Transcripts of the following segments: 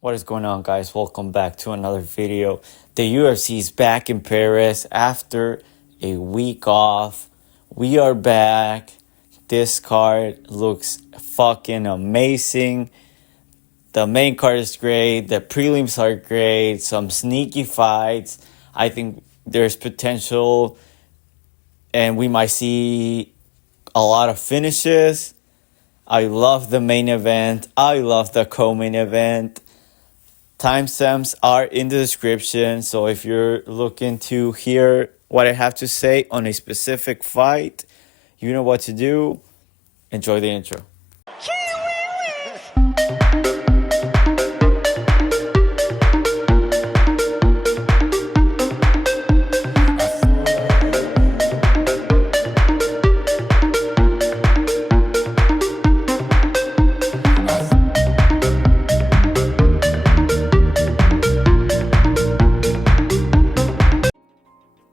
What is going on, guys? Welcome back to another video. The UFC is back in Paris after a week off. We are back. This card looks fucking amazing. The main card is great. The prelims are great. Some sneaky fights. I think there's potential and we might see a lot of finishes. I love the main event. I love the co-main event. Timestamps are in the description, so if you're looking to hear what I have to say on a specific fight, you know what to do. Enjoy the intro.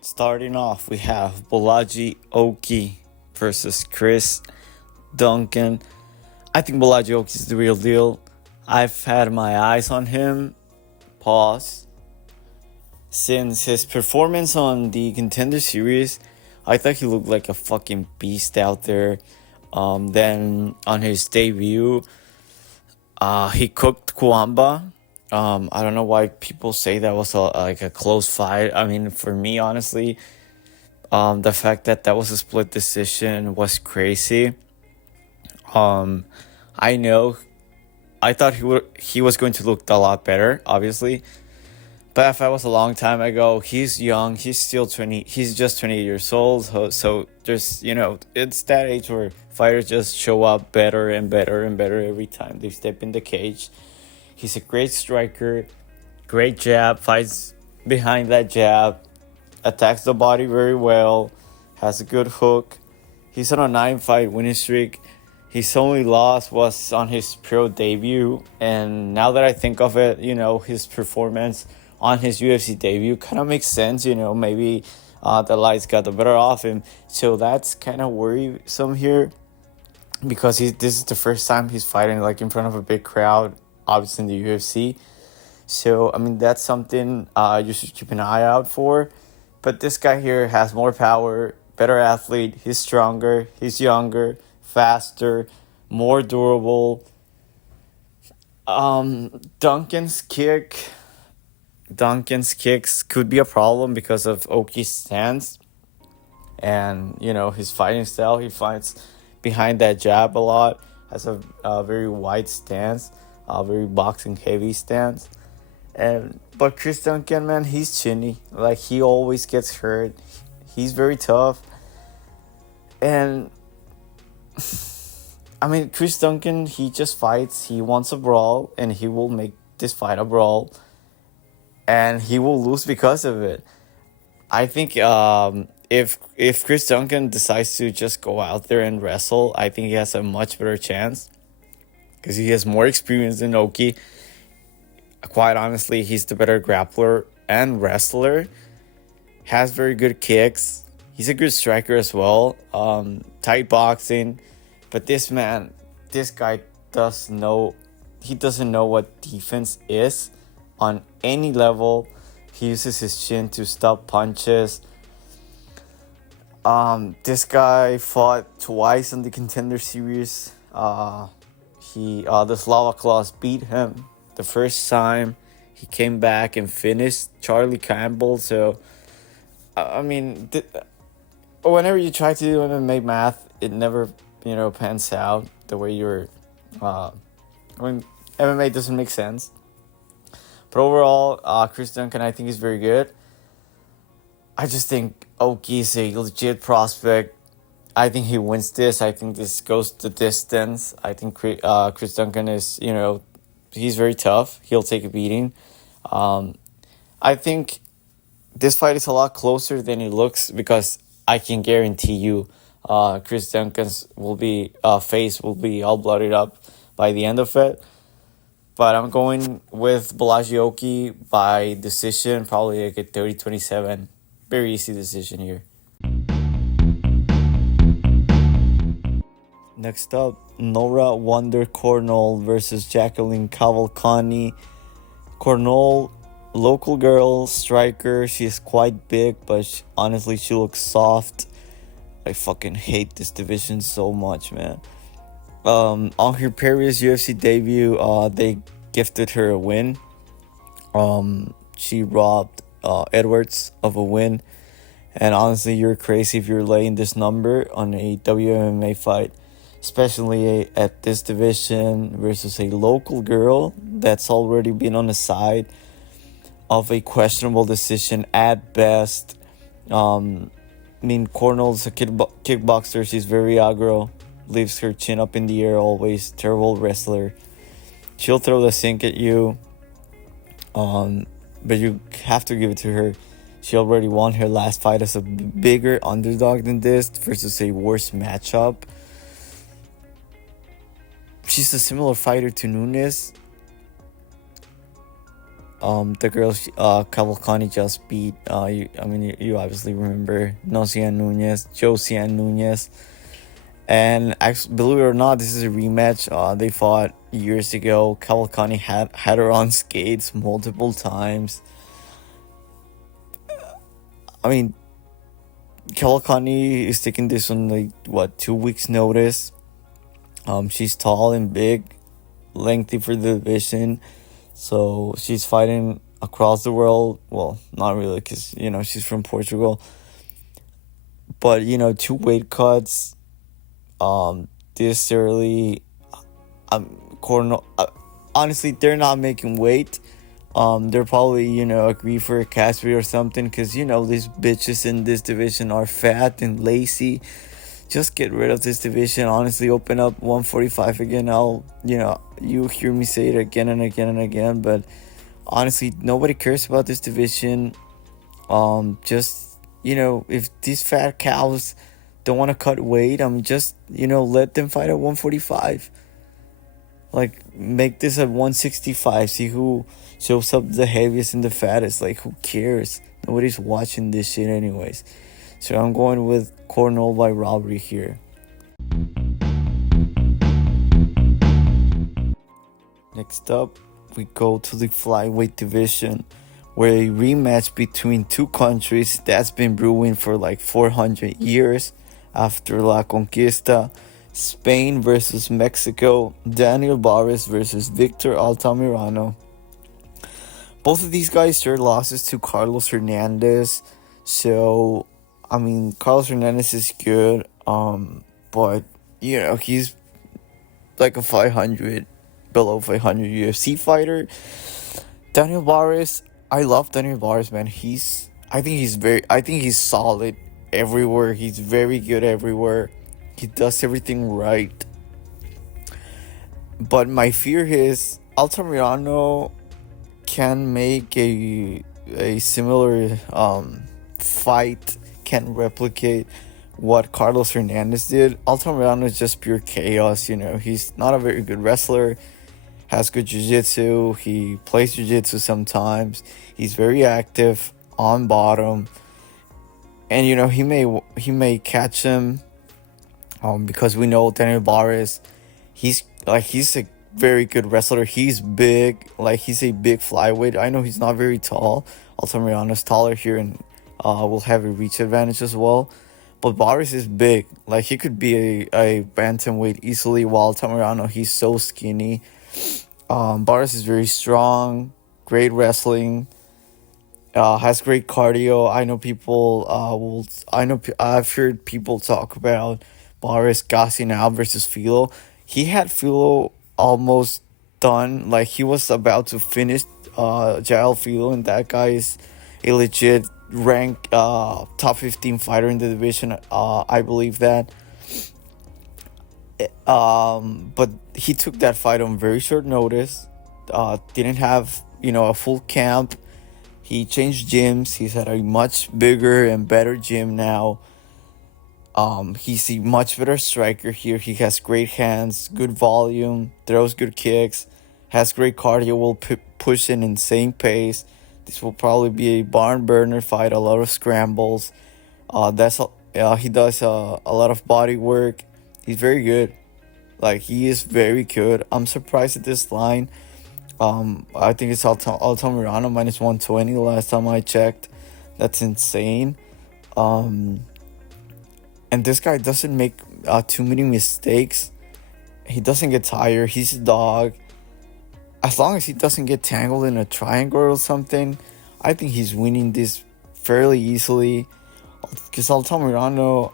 Starting off, we have Bolaji Oki versus Chris Duncan. I think Bolaji Oki is the real deal. I've had my eyes on him. Pause. Since his performance on the Contender Series, I thought he looked like a fucking beast out there. Then on his debut, he cooked Kuamba. I don't know why people say that was a close fight. I mean, for me, honestly, the fact that was a split decision was crazy. I know, I thought he was going to look a lot better, obviously. But if that was a long time ago, he's young. He's still 20. He's just 28 years old. So there's, it's that age where fighters just show up better and better and better every time they step in the cage. He's a great striker, great jab, fights behind that jab, attacks the body very well, has a good hook. He's on a 9-fight winning streak. His only loss was on his pro debut. And now that I think of it, his performance on his UFC debut kind of makes sense. Maybe the lights got the better off him. So that's kind of worrisome here because this is the first time he's fighting in front of a big crowd. Obviously in the UFC. So, I mean, that's something you should keep an eye out for. But this guy here has more power, better athlete. He's stronger, he's younger, faster, more durable. Duncan's kicks could be a problem because of Oki's stance. And, his fighting style. He fights behind that jab a lot. Has a very wide stance. Very boxing heavy stance. But Chris Duncan, man, he's chinny. He always gets hurt. He's very tough. And I mean, Chris Duncan, he just fights. He wants a brawl, and he will make this fight a brawl. And he will lose because of it. I think if Chris Duncan decides to just go out there and wrestle, I think he has a much better chance. Because he has more experience than Oki. Quite honestly, he's the better grappler and wrestler. Has very good kicks. He's a good striker as well. Tight boxing. But this guy doesn't know what defense is on any level. He uses his chin to stop punches. This guy fought twice in the Contender Series. The Slava Claus beat him the first time. He came back and finished Charlie Campbell. So, I mean, whenever you try to do MMA math, it never, pans out the way you're. MMA doesn't make sense. But overall, Chris Duncan, I think, is very good. I just think Oki is a legit prospect. I think he wins this. I think this goes the distance. I think Chris Duncan is, he's very tough. He'll take a beating. I think this fight is a lot closer than it looks because I can guarantee you Chris Duncan's face will be all blooded up by the end of it. But I'm going with Bolaji Oki by decision, probably a 30-27. Very easy decision here. Next up, Nora Wonder Cornolle versus Jacqueline Cavalcanti. Cornolle, local girl, striker. She's quite big, but honestly, she looks soft. I fucking hate this division so much, man. On her previous UFC debut, they gifted her a win. She robbed Edwards of a win. And honestly, you're crazy if you're laying this number on a WMMA fight, especially at this division versus a local girl that's already been on the side of a questionable decision at best. Cornolle's a kickboxer. She's very aggro, leaves her chin up in the air always. Terrible wrestler. She'll throw the sink at you. But you have to give it to her. She already won her last fight as a bigger underdog than this versus a worse matchup. She's a similar fighter to Nunes. The girl Cavalcanti just beat. You obviously remember Jousset Nunes. And actually, believe it or not, this is a rematch. They fought years ago. Cavalcanti had her on skates multiple times. Cavalcanti is taking this on 2 weeks notice. She's tall and big, lengthy for the division, so she's fighting across the world. Well, not really, because she's from Portugal. But 2 weight cuts. This early, honestly, they're not making weight. They're probably, agree for a cash or something, because, these bitches in this division are fat and lazy. Just get rid of this division. Honestly, open up 145 again. You hear me say it again and again and again, but honestly, nobody cares about this division. If these fat cows don't want to cut weight, let them fight at 145. Make this at 165. See who shows up the heaviest and the fattest. Who cares? Nobody's watching this shit anyways. So I'm going with Cornolle by robbery here. Next up, we go to the flyweight division, where a rematch between two countries that's been brewing for 400 years after La Conquista. Spain versus Mexico. Daniel Barez versus Victor Altamirano. Both of these guys shared losses to Carlos Hernandez. So, Carlos Hernandez is good. But, he's like a 500, below 500 UFC fighter. Daniel Barez, I love Daniel Barez, man. I think he's solid everywhere. He's very good everywhere. He does everything right. But my fear is Altamirano can make a similar fight, can replicate what Carlos Hernandez did. Altamirano is just pure chaos, He's not a very good wrestler, has good jiu-jitsu, he plays jiu-jitsu sometimes. He's very active on bottom. And, he may catch him. Because we know Daniel Barez, he's a very good wrestler. He's big, he's a big flyweight. I know he's not very tall. Altamirano's taller here and will have a reach advantage as well. But Barez is big. He could be a bantamweight easily, while Altamirano, he's so skinny. Barez is very strong, great wrestling, has great cardio. I've heard people talk about Barez gassing out versus Filo. He had Filo almost done. He was about to finish Jael Filo, and that guy is a legit ranked top 15 fighter in the division. I believe that. But he took that fight on very short notice. Didn't have a full camp. He changed gyms. He's at a much bigger and better gym now. He's a much better striker here. He has great hands, good volume, throws good kicks, has great cardio, will push an insane pace. This will probably be a barn burner fight, a lot of scrambles. He does a lot of body work. He's very good. He is very good. I'm surprised at this line. I think it's Altamirano minus 120 last time I checked. That's insane. And this guy doesn't make too many mistakes. He doesn't get tired. He's a dog. As long as he doesn't get tangled in a triangle or something, I think he's winning this fairly easily. Because Altamirano,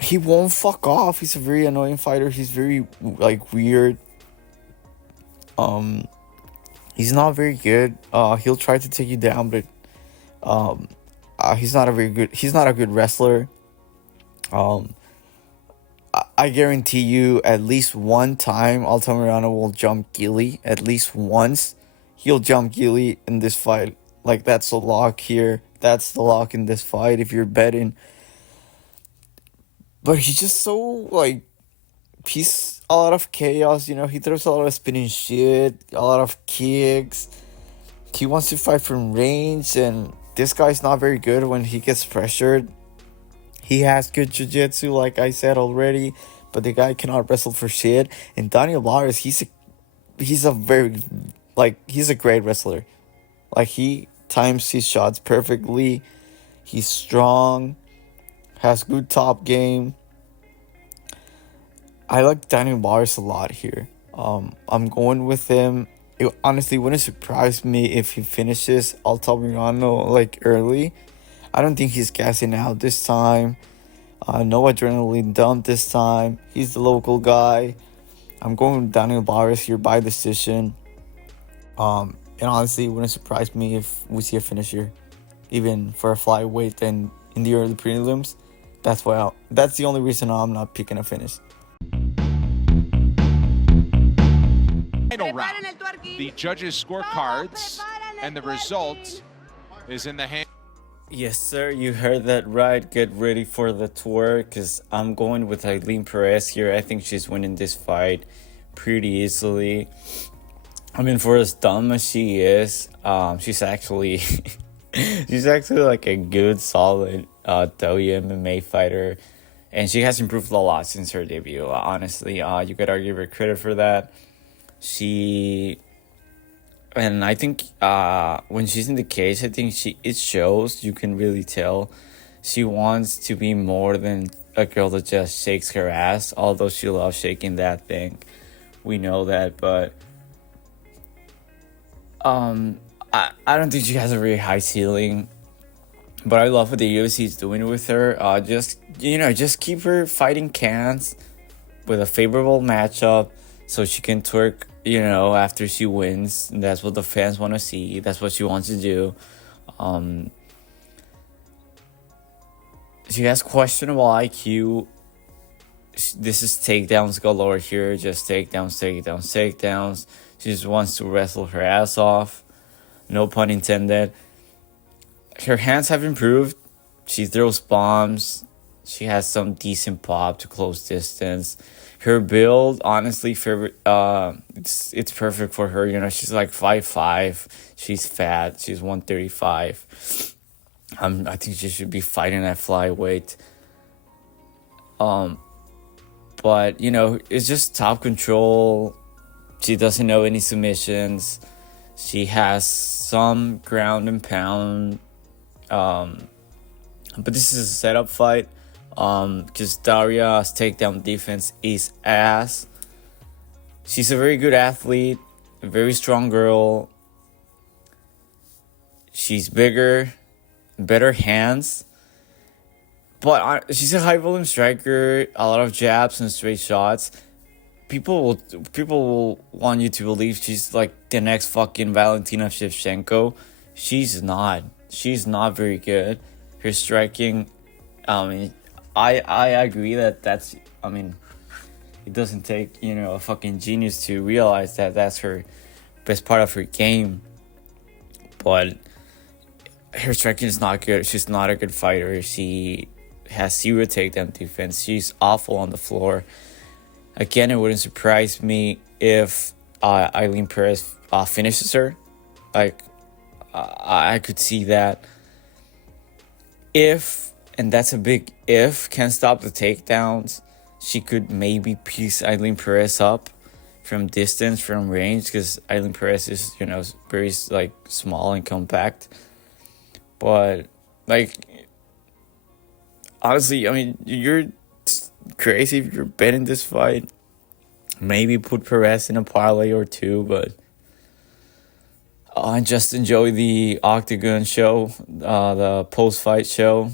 he won't fuck off. He's a very annoying fighter. He's very, weird. He's not very good. He'll try to take you down, but he's not a good wrestler. I guarantee you at least one time Altamirano will jump Gilly. At least once he'll jump Gilly in this fight. Like, that's the lock here. That's the lock in this fight if you're betting. But he's just so, he's a lot of chaos, he throws a lot of spinning shit, a lot of kicks. He wants to fight from range, and this guy's not very good when he gets pressured. He has good jiu-jitsu, like I said already, but the guy cannot wrestle for shit. And Daniel Barez, he's a great wrestler. He times his shots perfectly. He's strong, has good top game. I like Daniel Barez a lot here. I'm going with him. It honestly wouldn't surprise me if he finishes Altamirano early. I don't think he's gassing out this time. No adrenaline dump this time. He's the local guy. I'm going with Daniel Barez here by decision. And honestly, it wouldn't surprise me if we see a finish here, even for a flyweight and in the early prelims. That's the only reason I'm not picking a finish. Final round. The judges' scorecards and the result is in the hand. Yes, sir, you heard that right. Get ready for the tour, because I'm going with Eileen Perez here. I think she's winning this fight pretty easily. For as dumb as she is, she's actually a good, solid WMMA fighter. And she has improved a lot since her debut. Honestly, you could give her credit for that. And I think when she's in the cage, I think it shows. You can really tell she wants to be more than a girl that just shakes her ass. Although she loves shaking that thing, we know that. But I don't think she has a very high ceiling. But I love what the UFC is doing with her. Just keep her fighting cans with a favorable matchup, so she can twerk, after she wins. And that's what the fans want to see. That's what she wants to do. She has questionable IQ. This is takedowns galore here. Just takedowns. She just wants to wrestle her ass off. No pun intended. Her hands have improved. She throws bombs. She has some decent pop to close distance. Her build, honestly, it's perfect for her. She's 5'5". She's fat. She's 135. I think she should be fighting at flyweight. But it's just top control. She doesn't know any submissions. She has some ground and pound. But this is a setup fight. Because Daria's takedown defense is ass. She's a very good athlete, a very strong girl. She's bigger, better hands. But she's a high volume striker, a lot of jabs and straight shots. People will want you to believe she's the next fucking Valentina Shevchenko. She's not. She's not very good. Her striking, I agree that's, it doesn't take, a fucking genius to realize that that's her best part of her game. But her striking is not good. She's not a good fighter. She has zero takedown defense. She's awful on the floor. Again, it wouldn't surprise me if Eileen Perez finishes her. I could see that. And that's a big if, can stop the takedowns, she could maybe piece Eileen Perez up. from distance, from range, because Eileen Perez is, very like small and compact. But like, honestly, I mean, you're crazy if you're betting this fight. Maybe put Perez in a parlay or two, but just enjoy the Octagon show, the post-fight show.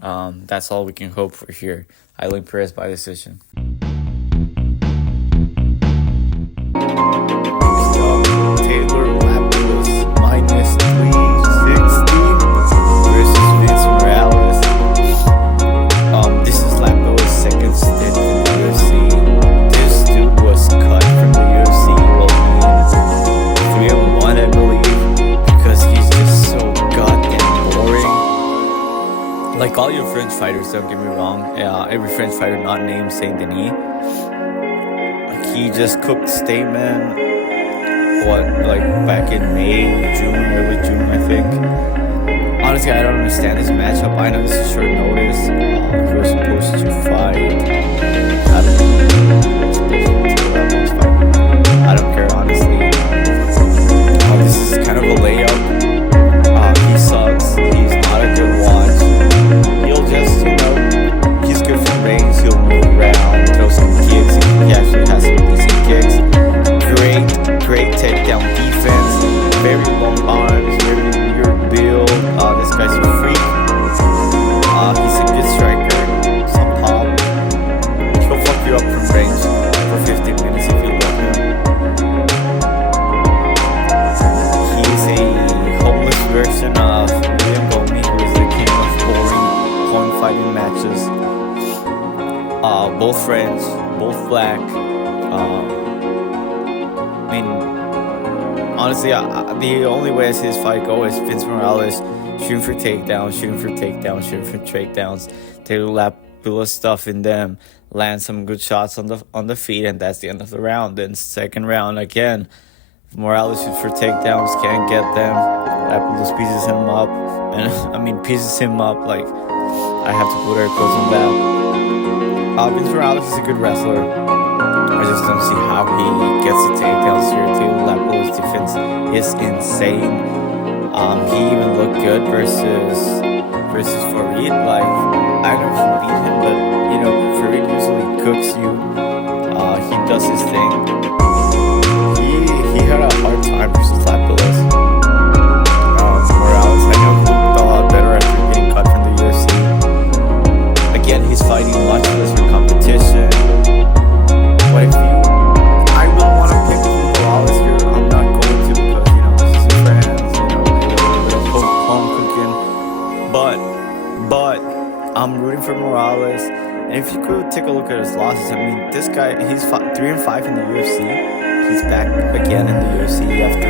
That's all we can hope for here. Eileen Perez by decision. Taylor Lapilus minus 360 versus Vince Morales. This is Lapilus' second stint in the UFC. This dude was cut from the UFC will be 3-1, I believe, because he's just so goddamn boring. Like all your French fighters, don't get me wrong. Every French fighter not named Saint Denis. He just cooked Stamen, back in early June, I think. Honestly, I don't understand this matchup. I know this is short notice. He was supposed to fight. I don't care, honestly. This is kind of a layup. He sucks. He's not a good watch. He'll just, he's good for range. He'll move around, throw some kicks. He actually has some decent kicks. Great takedown defense. Very long arms, very weird build. This guy's a freak. He's a good striker. Some pop. He'll fuck you up from range for 15 minutes if you let him. He's a homeless version of Gomis, who is the king of boring point fighting matches. Both French, both black. Honestly, the only way I see this fight go is Vince Morales shooting for takedowns. Taylor Lapilus stuffing them, land some good shots on the feet, and that's the end of the round. Then second round again, Morales shoots for takedowns, can't get them. Lapilus pieces him up, like, I have to put air quotes on that. Vince Morales is a good wrestler. I just don't see how he gets the takedowns here. Taylor Lapilus' defense is insane. He even looked good versus Farid. Like, I know he beat him, but Farid usually cooks you. He does his thing. He had a hard time versus Lapilus. Morales, I know he looked a lot better after getting cut from the UFC. Again, he's fighting much lesser competition. But if I will want to pick Morales here, I'm not going to, because, this is France, a little bit of home cooking. But I'm rooting for Morales. And if you could take a look at his losses, this guy, he's 3-5 in the UFC. He's back again in the UFC after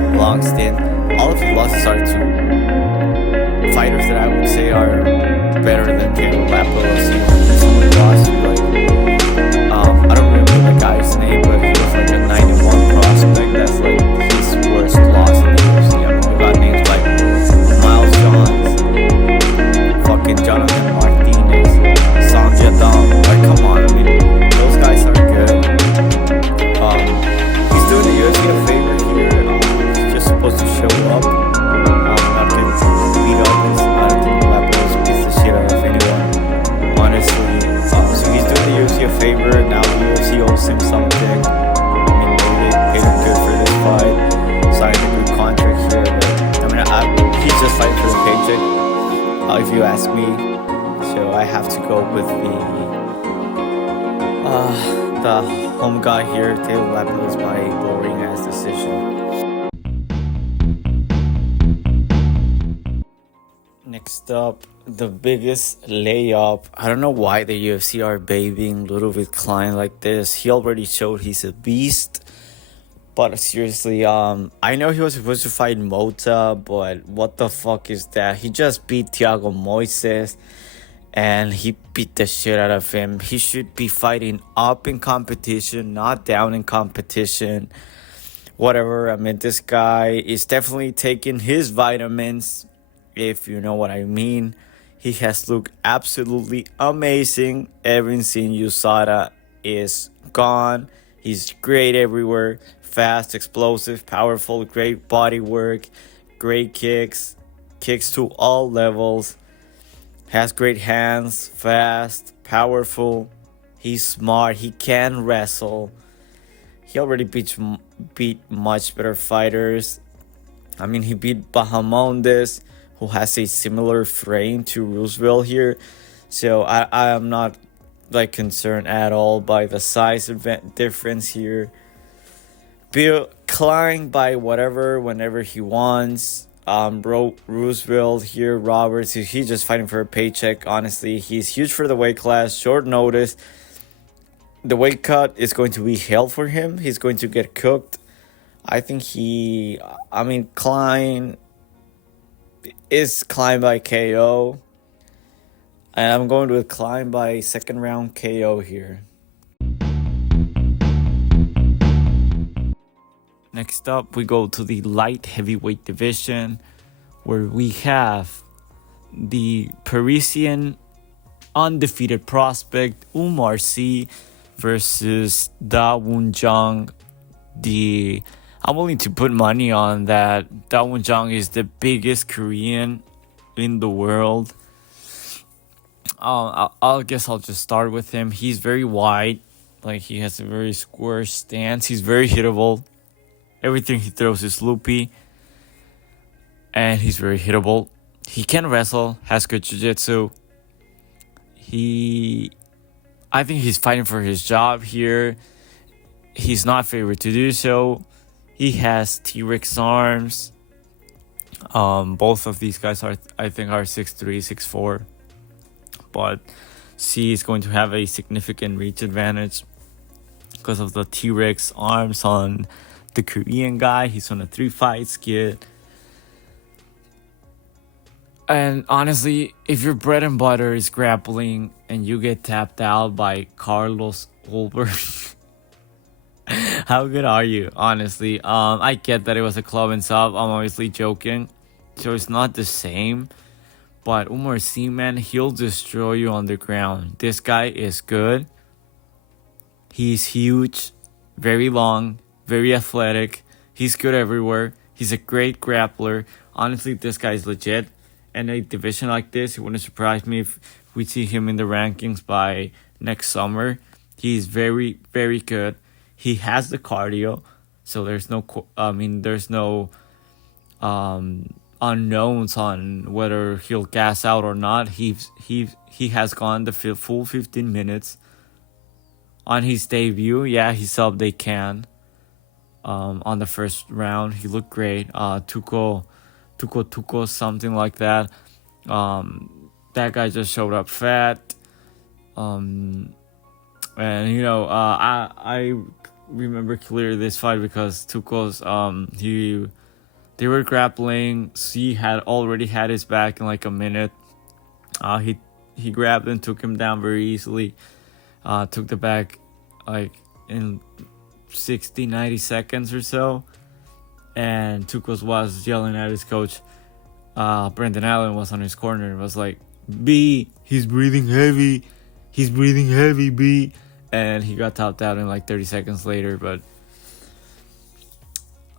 a long stint. All of his losses are to fighters that I would say are better than Taylor Lapilus. He's only lost to, I don't remember the guy's name, but he was like a 9-1 prospect. That's like his worst loss in the UFC. We got names like Miles Johns, fucking Jonathan Martinez, Sanjay Dam. Like, come on, those guys are good. He's doing the UFC a favor here. He's just supposed to show up. Not get beat up. I don't think Lapilus beats the shit out of anyone, honestly. So he's doing the UFC a favor. Now the UFC owes him something. Maybe they paid him good for this fight. Signed a good contract here. But he's just fighting for the paycheck, if you ask me. So I have to go with the home guy here, Taylor Lapilus, by a boring ass decision. Next up, the biggest layup. I don't know why the UFC are babying Ludwig Klein like this. He already showed he's a beast. But seriously, I know he was supposed to fight Mota, but what the fuck is that? He just beat Thiago Moises, and he beat the shit out of him. He should be fighting up in competition, not down in competition. Whatever, this guy is definitely taking his vitamins, if you know what I mean. He has looked absolutely amazing. Ever since USADA is gone, He's great everywhere. Fast, explosive, powerful, great body work, great kicks, kicks to all levels. Has great hands, fast, powerful. He's smart. He can wrestle. He already beat much better fighters. I mean, he beat Bahamondes, who has a similar frame to Roosevelt here. So I am not like concerned at all by the size difference here. Bill Klein by whenever he wants. Roosevelt here, Roberts, he's just fighting for a paycheck. Honestly, he's huge for the weight class. Short notice. The weight cut is going to be hell for him. He's going to get cooked. I think Klein is Klein by KO. And I'm going with Klein by second round KO here. Next up, we go to the light heavyweight division, where we have the Parisian undefeated prospect Umar Sy versus Da Woon Jung. I'm willing to put money on that. Da Woon Jung is the biggest Korean in the world. I guess I'll just start with him. He's very wide, like he has a very square stance. He's very hittable. Everything he throws is loopy, and he's very hittable. He can wrestle, has good jiu-jitsu. I think he's fighting for his job here. He's not favored to do so. He has T-Rex arms. Both of these guys are 6'3", 6'4". But C is going to have a significant reach advantage because of the T-Rex arms on the Korean guy. He's on a 3-fight skid. And honestly, if your bread and butter is grappling and you get tapped out by Carlos Ulberg, how good are you? Honestly, I get that it was a club and sub. I'm obviously joking, so it's not the same. But Umar Sy, man, he'll destroy you on the ground. This guy is good. He's huge, very long, very athletic. He's good everywhere. He's a great grappler. Honestly, this guy's legit. And a division like this, it wouldn't surprise me if we see him in the rankings by next summer. He's very, very good. He has the cardio, so there's no unknowns on whether he'll gas out or not. He has gone the full 15 minutes on his debut. Yeah, he subbed they can. On the first round, he looked great. Tuco, something like that. That guy just showed up fat. And I remember clearly this fight because Tuco's they were grappling. C had already had his back in like a minute. He grabbed and took him down very easily. Took the back like in 60, 90 seconds or so. And Tucos was yelling at his coach. Brendan Allen was on his corner and was like, B, he's breathing heavy. He's breathing heavy, B. And he got tapped out in like 30 seconds later. But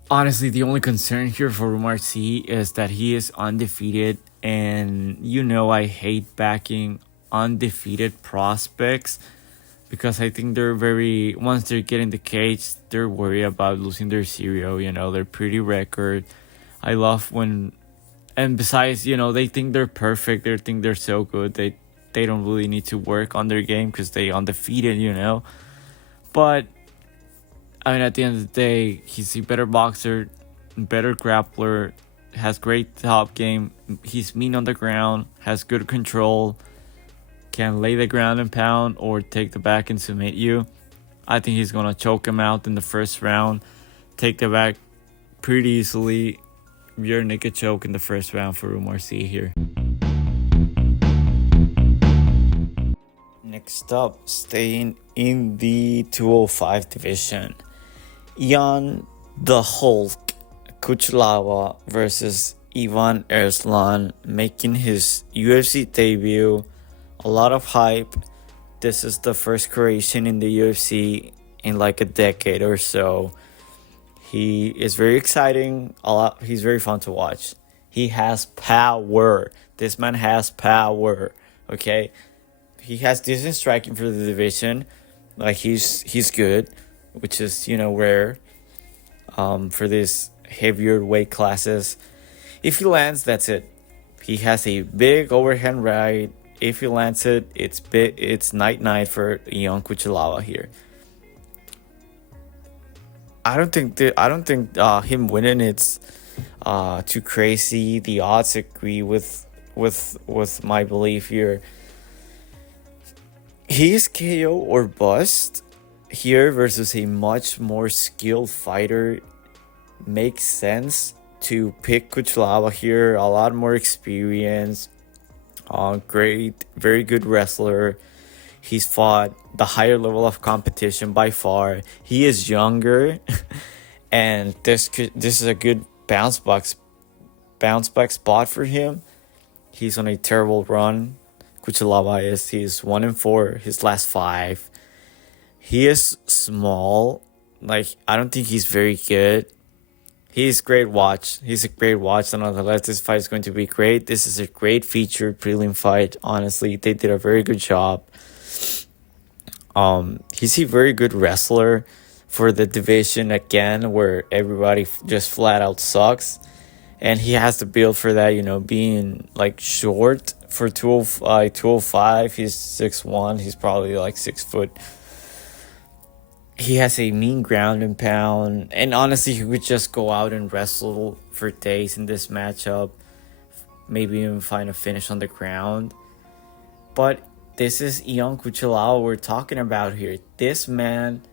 honestly, the only concern here for Umar Sy is that he is undefeated. And I hate backing undefeated prospects because I think once they get in the cage, they're worried about losing their serial, their pretty record. I love and besides, they think they're perfect, they think they're so good, they don't really need to work on their game because they undefeated, But, I mean, at the end of the day, he's a better boxer, better grappler, has great top game, he's mean on the ground, has good control, can lay the ground and pound or take the back and submit you. I think he's going to choke him out in the first round, take the back pretty easily. Rear naked choke in the first round for Umar Sy here. Next up, staying in the 205 division, Jan the Hulk Cutelaba versus Ivan Erslan, making his UFC debut. A lot of hype. This is the first Croatian in the UFC in like a decade or so. He is very exciting. He's very fun to watch. He has power. This man has power. Okay, he has decent striking for the division. Like he's good, which is rare. For these heavier weight classes, if he lands, that's it. He has a big overhand right. If he lands it, it's big. It's night for young Cutelaba here. I don't think him winning it's too crazy. The odds agree with my belief here. He's KO or bust here versus a much more skilled fighter. Makes sense to pick Cutelaba here. A lot more experience. Great, very good wrestler. He's fought the higher level of competition by far. He is younger, and this is a good bounce back spot for him. He's on a terrible run. Cutelaba he's 1-4 his last 5. He is small. Like, I don't think he's very good. He's a great watch. Nonetheless, this fight is going to be great. This is a great featured prelim fight. Honestly, they did a very good job. He's a very good wrestler for the division again, where everybody just flat out sucks, and he has to build for that. Being like short for 205. He's 6'1". He's probably like 6 foot. He has a mean ground and pound, and honestly, he would just go out and wrestle for days in this matchup. Maybe even find a finish on the ground. But this is young Cutelaba we're talking about here. This man,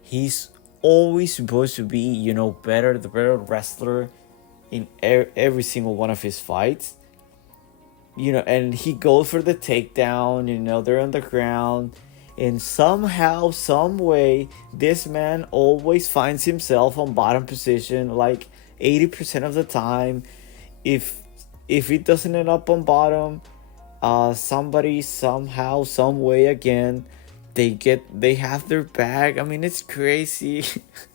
he's always supposed to be, the better wrestler in every single one of his fights. And he goes for the takedown. They're on the ground. And somehow, some way, this man always finds himself on bottom position, like 80% of the time. If it doesn't end up on bottom, somebody somehow, some way again, they have their back. I mean, it's crazy.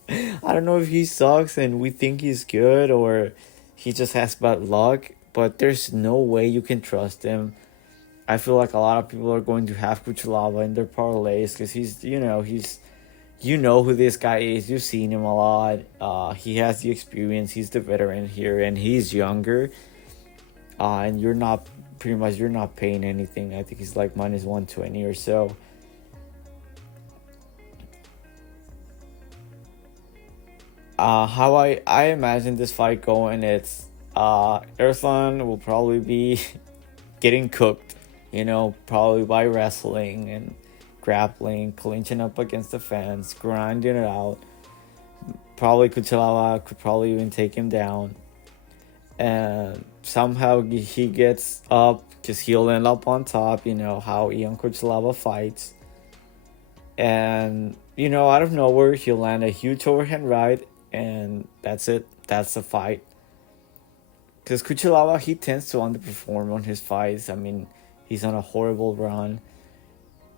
I don't know if he sucks and we think he's good, or he just has bad luck. But there's no way you can trust him. I feel like a lot of people are going to have Cutelaba in their parlays because he's who this guy is. You've seen him a lot. He has the experience. He's the veteran here, and he's younger. And you're not paying anything. I think he's like minus 120 or so. How I imagine this fight going, it's Erslan will probably be getting cooked. Probably by wrestling and grappling, clinching up against the fence, grinding it out. Probably Cutelaba could probably even take him down. And somehow he gets up because he'll end up on top. How young Cutelaba fights. And, out of nowhere, he'll land a huge overhand right. And that's it. That's the fight. Because Cutelaba, he tends to underperform on his fights. I mean, he's on a horrible run.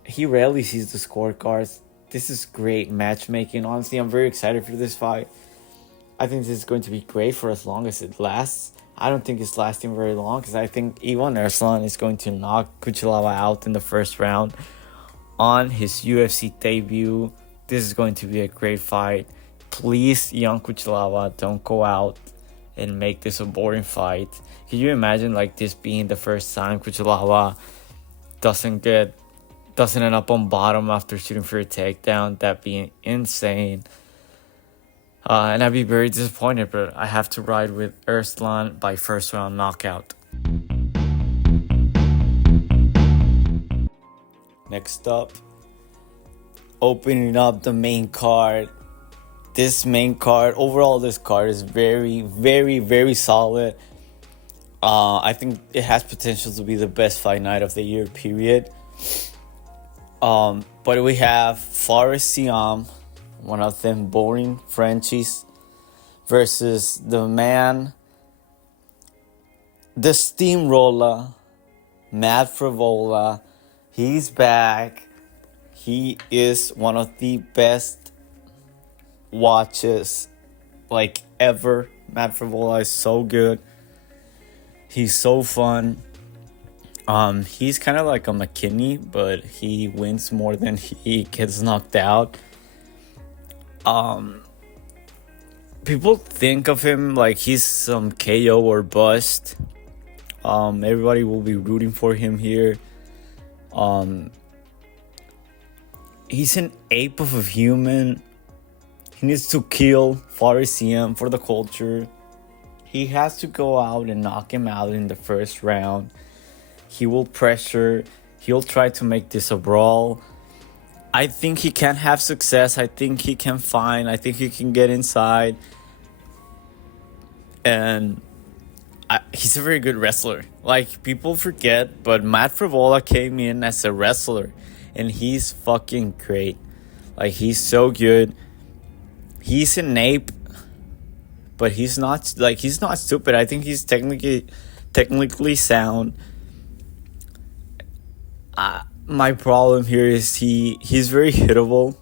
He rarely sees the scorecards. This is great matchmaking. Honestly, I'm very excited for this fight. I think this is going to be great for as long as it lasts. I don't think it's lasting very long because I think Ivan Erslan is going to knock Cutelaba out in the first round on his UFC debut. This is going to be a great fight. Please, young Cutelaba, don't go out and make this a boring fight. Can you imagine like this being the first time Cutelaba doesn't end up on bottom after shooting for a takedown? That'd be insane. And I'd be very disappointed, but I have to ride with Erslan by first round knockout. Next up, opening up the main card. This card is very, very, very solid. I think it has potential to be the best fight night of the year, period. But we have Ziam, one of them boring Frenchies, versus the man, the steamroller, Mad Frevola. He's back. He is one of the best watches like ever. Matt Frevola is so good. He's so fun. He's kind of like a McKinney, but he wins more than he gets knocked out. People think of him like he's some KO or bust. Everybody will be rooting for him here. He's an ape of a human. He needs to kill Ziam for the culture. He has to go out and knock him out in the first round. He will pressure. He'll try to make this a brawl. I think he can have success. I think he can find. I think he can get inside. And he's a very good wrestler. Like, people forget, but Matt Frevola came in as a wrestler. And he's fucking great. Like, he's so good. He's an ape. But he's not stupid. I think he's technically sound. My problem here is he's very hittable.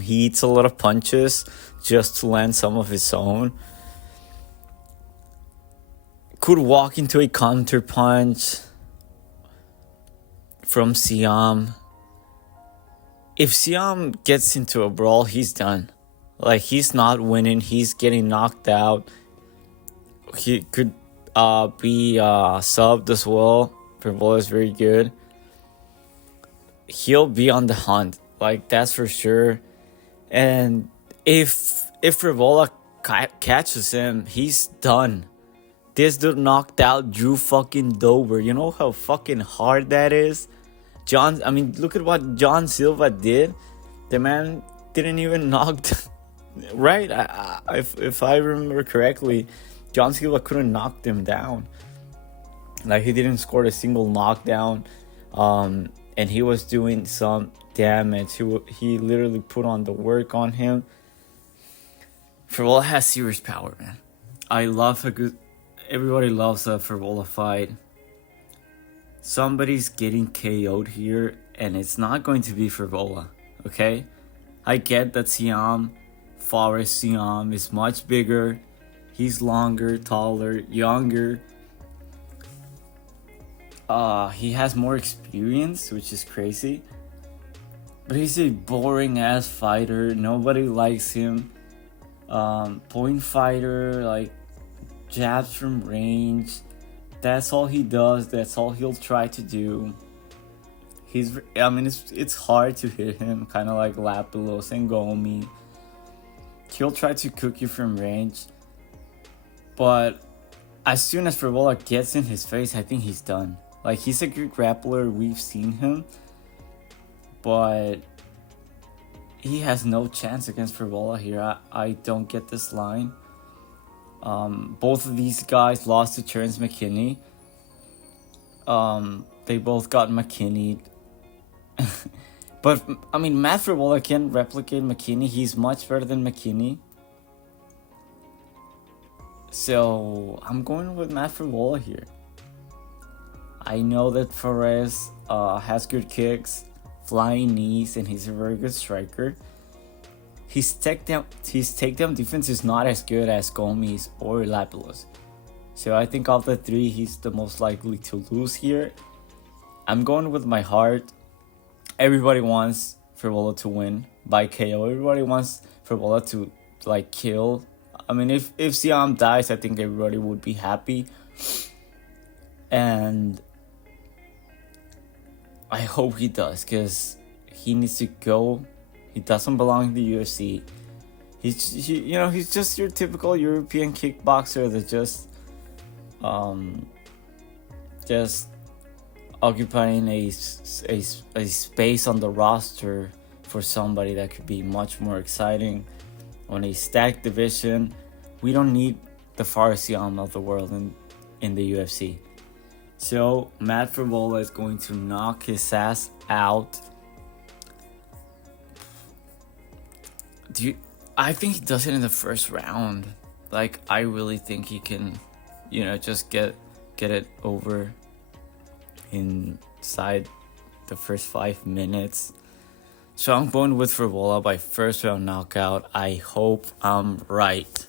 He eats a lot of punches just to land some of his own. Could walk into a counter punch from Ziam. If Ziam gets into a brawl, he's done. Like, he's not winning. He's getting knocked out. He could be subbed as well. Frevola is very good. He'll be on the hunt. Like, that's for sure. And if Frevola catches him, he's done. This dude knocked out Drew fucking Dober. You know how fucking hard that is? Look at what John Silva did. The man didn't even knock... Right? If I remember correctly, John Silva couldn't knock them down. Like, he didn't score a single knockdown. And he was doing some damage. He literally put on the work on him. Frevola has serious power, man. Everybody loves a Frevola fight. Somebody's getting KO'd here, and it's not going to be Frevola, okay? I get that Ziam is much bigger. He's longer, taller, younger. He has more experience, which is crazy. But he's a boring ass fighter. Nobody likes him. Point fighter, like jabs from range. That's all he does. That's all he'll try to do. It's hard to hit him, kind of like Lapilus and Gomis. He'll try to cook you from range. But as soon as Frevola gets in his face, I think he's done. Like, he's a good grappler. We've seen him. But he has no chance against Frevola here. I don't get this line. Both of these guys lost to Terrence McKinney. They both got McKinneyed. But, Matt Frevola can't replicate McKinney. He's much better than McKinney. So, I'm going with Matt Frevola here. I know that Perez has good kicks, flying knees, and he's a very good striker. His takedown defense is not as good as Gomis or Lapilus. So I think of the three, he's the most likely to lose here. I'm going with my heart. Everybody wants Frevola to win by KO. Everybody wants Frevola to kill. If Ziam dies, I think everybody would be happy. And I hope he does, because he needs to go. He doesn't belong in the UFC. He's just your typical European kickboxer that just occupying a space on the roster for somebody that could be much more exciting. On a stacked division, we don't need the Ziam of the world in the UFC. So Matt Frevola is going to knock his ass out. I think he does it in the first round. I really think he can, just get it over inside the first 5 minutes. So I'm going with Frevola by first round knockout. I hope I'm right.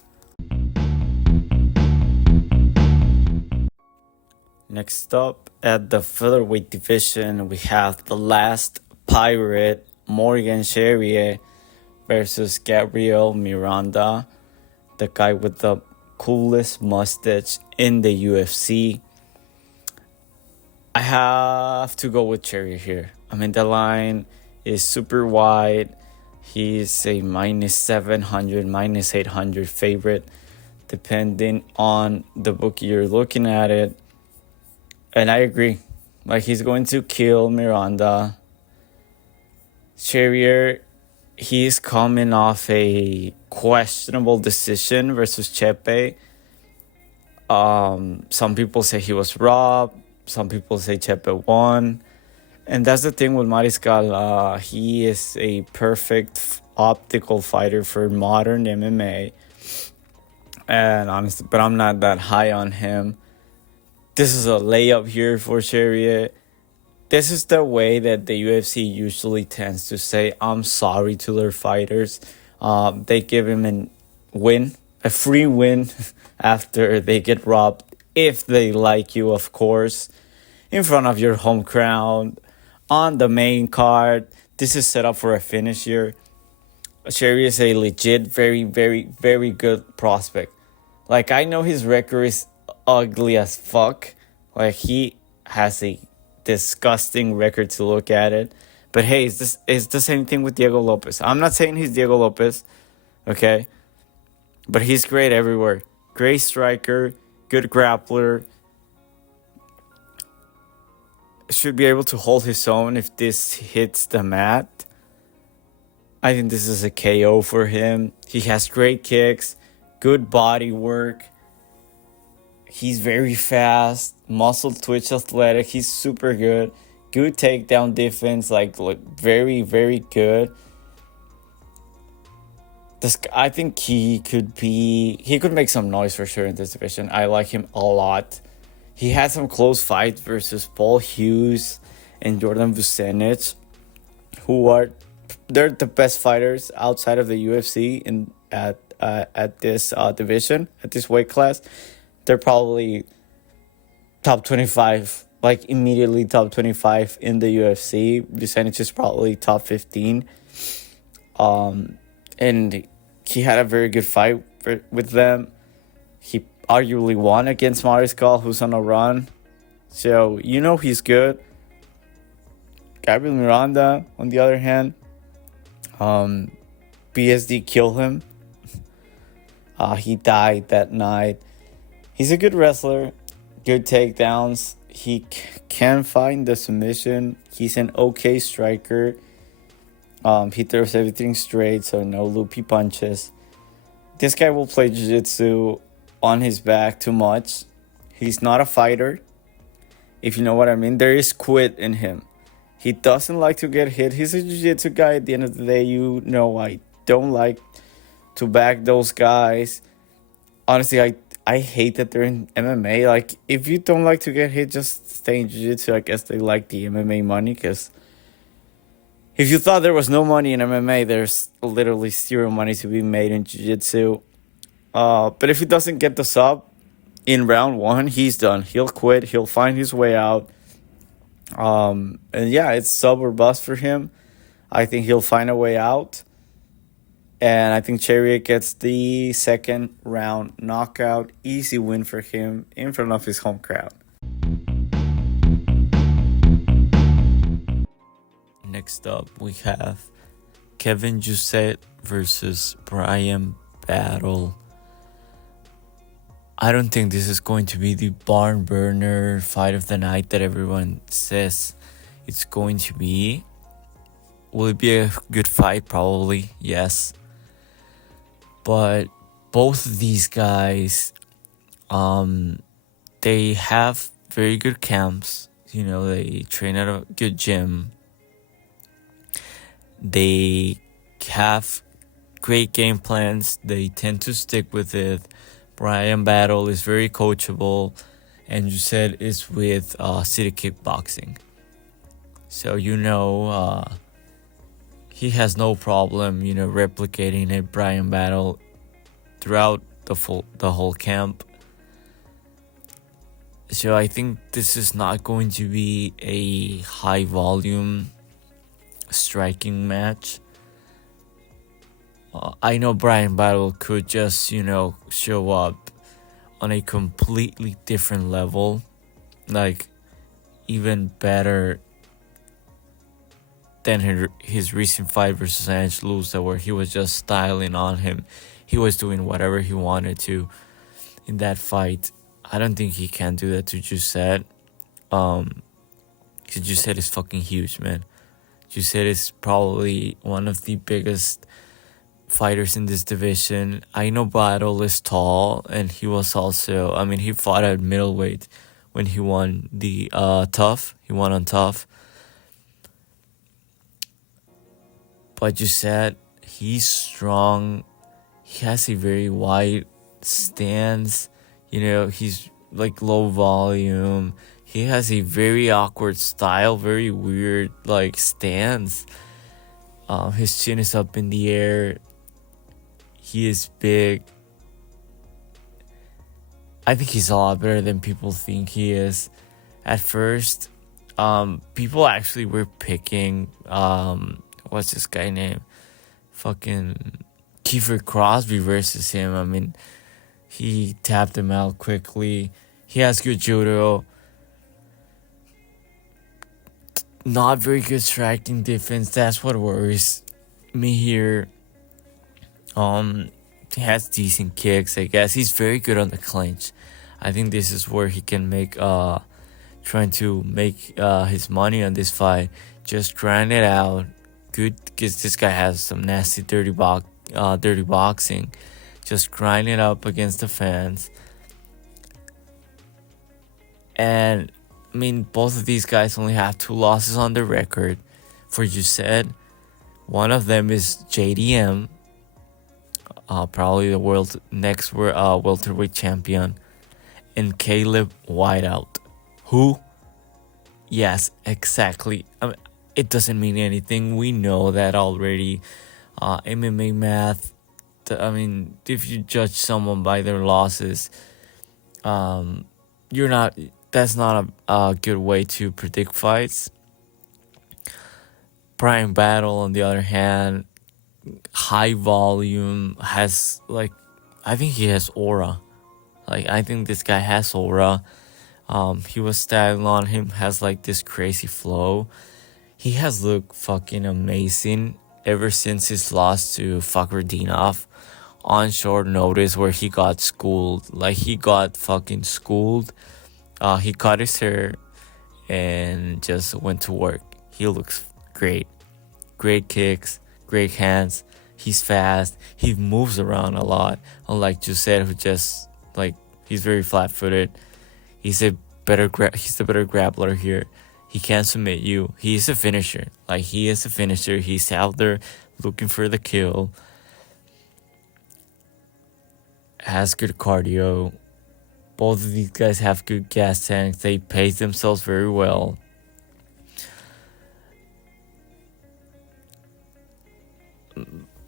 Next up, at the featherweight division, we have the last pirate, Morgan Charriere, versus Gabriel Miranda, the guy with the coolest mustache in the UFC. I have to go with Charriere here. I mean, the line is super wide. He's a minus 700, minus 800 favorite, depending on the book you're looking at it. And I agree. Like, he's going to kill Miranda. Charriere, he's coming off a questionable decision versus Chepe. Some people say he was robbed. Some people say Chepe won. And that's the thing with Mariscal. He is a perfect optical fighter for modern MMA. And honestly, but I'm not that high on him. This is a layup here for Charriere. This is the way that the UFC usually tends to say, I'm sorry to their fighters. They give him a free win after they get robbed. If they like you, of course, in front of your home crowd, on the main card. This is set up for a finish here. Charriere is a legit, very, very, very good prospect. Like, I know his record is ugly as fuck. Like, he has a disgusting record to look at it. But hey, it's the same thing with Diego Lopez. I'm not saying he's Diego Lopez, okay? But he's great everywhere. Great striker, good grappler. Should be able to hold his own if this hits the mat. I think this is a KO for him. He has great kicks, good body work. He's very fast, muscle twitch athletic. He's super good. Good takedown defense, like very, very good. I think he could make some noise for sure in this division. I like him a lot. He had some close fights versus Paul Hughes and Jordan Vucenic, they're the best fighters outside of the UFC at this division, at this weight class. They're probably top 25, like immediately top 25 in the UFC. Vucenic is probably top 15. And he had a very good fight with them. He arguably won against Mariscal, who's on a run. So, he's good. Gabriel Miranda, on the other hand, BSD killed him. He died that night. He's a good wrestler, good takedowns. He can find the submission. He's an okay striker. He throws everything straight, so no loopy punches. This guy will play jiu-jitsu on his back too much. He's not a fighter, if you know what I mean. There is quit in him. He doesn't like to get hit. He's a jiu-jitsu guy. At the end of the day, I don't like to back those guys. Honestly, I hate that they're in MMA. Like, if you don't like to get hit, just stay in jiu-jitsu. I guess they like the MMA money, because if you thought there was no money in MMA, there's literally zero money to be made in jiu-jitsu. But if he doesn't get the sub in round one, he's done. He'll quit. He'll find his way out. And yeah, it's sub or bust for him. I think he'll find a way out. And I think Charriere gets the second round knockout. Easy win for him in front of his home crowd. Next up, we have Kevin Jousset versus Brian Battle. I don't think this is going to be the barn burner fight of the night that everyone says it's going to be. Will it be a good fight? Probably, yes. But both of these guys, they have very good camps. They train at a good gym. They have great game plans. They tend to stick with it. Brian Battle is very coachable, and Jousset is with City Kickboxing. So he has no problem, replicating a Bryan battle throughout the whole camp. So I think this is not going to be a high volume striking match. I know Bryan Battle could just, show up on a completely different level, like even better than his recent fight versus Angelusa, where he was just styling on him. He was doing whatever he wanted to in that fight. I don't think he can do that to Jousset. Because Jousset is fucking huge, man. Jousset is probably one of the biggest fighters in this division. I know Battle is tall, and he was also, he fought at middleweight when he won the Tough. He won on Tough. But Jousset, he's strong. He has a very wide stance. He's like low volume. He has a very awkward style, very weird like stance. His chin is up in the air. He is big. I think he's a lot better than people think he is. At first, people actually were picking what's this guy name? Fucking Kiefer Crosby versus him. He tapped him out quickly. He has good judo. Not very good striking defense. That's what worries me here. He has decent kicks, I guess. He's very good on the clinch. I think this is where he can make trying to make his money on this fight. Just grind it out. Good, because this guy has some nasty dirty boxing. Just grind it up against the fans. And both of these guys only have 2 losses on their record. For Jousset, one of them is JDM, probably the next welterweight champion, and Caleb Whiteout. Who? Yes, exactly. It doesn't mean anything. We know that already. MMA math. If you judge someone by their losses, that's not a good way to predict fights. Bryan Battle, on the other hand, high volume, has I think he has aura. I think this guy has aura. He was styling on him, has this crazy flow. He has looked fucking amazing ever since his loss to Fakhretdinov on short notice, where he got schooled. He got fucking schooled. He cut his hair and just went to work. He looks great. Great kicks, great hands. He's fast. He moves around a lot. Unlike Jousset, who just he's very flat-footed. He's the better grappler here. He can't submit you. He's a finisher. He is a finisher. He's out there looking for the kill. Has good cardio. Both of these guys have good gas tanks. They pace themselves very well.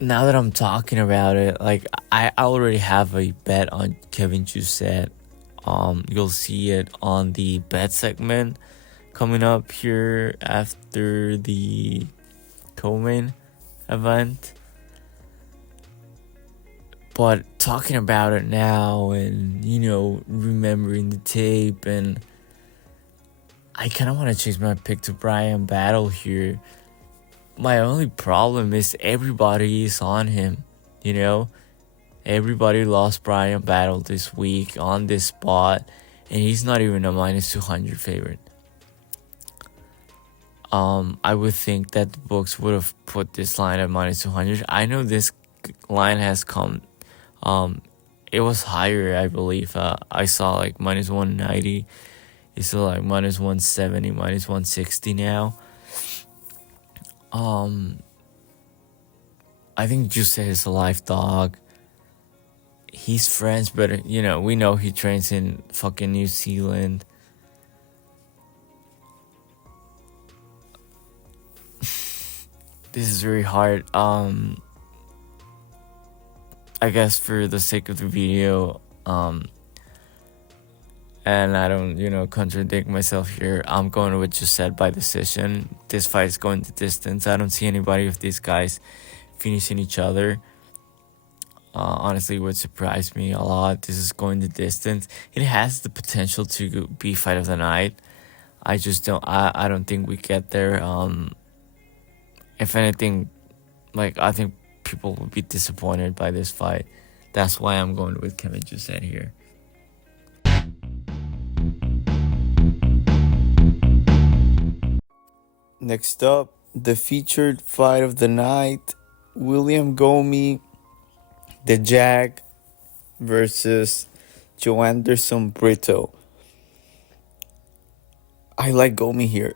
Now that I'm talking about it, I already have a bet on Kevin Jousset. You'll see it on the bet segment coming up here after the co-main event. But talking about it now and, remembering the tape, and I kind of want to change my pick to Bryan Battle here. My only problem is everybody is on him, Everybody lost Bryan Battle this week on this spot, and he's not even a minus 200 favorite. I would think that the books would have put this line at minus 200. I know this line has come. It was higher, I believe. I saw minus 190. It's still minus 170, minus 160 now. I think Jousset is a live dog. He's French, but we know he trains in fucking New Zealand. This is very hard. I guess for the sake of the video, and I don't, contradict myself here, I'm going with Jousset by decision. This fight is going the distance. I don't see anybody of these guys finishing each other. Honestly, would surprise me a lot. This is going the distance. It has the potential to be fight of the night. I just don't. I don't think we get there. If anything, I think people will be disappointed by this fight. That's why I'm going with Kevin Jousset here. Next up, the featured fight of the night: William Gomis, the Jag, versus Joanderson Brito. I like Gomis here.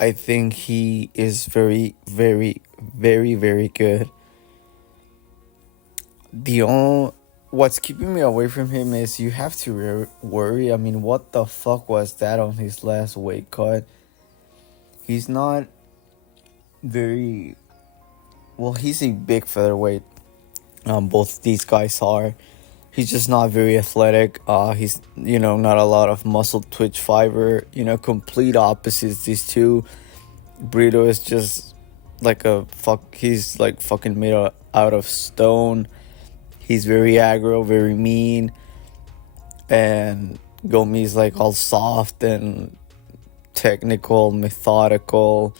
I think he is very, very, very, very good. What's keeping me away from him is you have to worry. I mean, what the fuck was that on his last weight cut? He's not very... Well, he's a big featherweight. Both these guys are. He's just not very athletic. He's, not a lot of muscle twitch fiber. Complete opposites, these two. Brito is just he's like fucking made out of stone. He's very aggro, very mean. And Gomis like all soft and technical, methodical.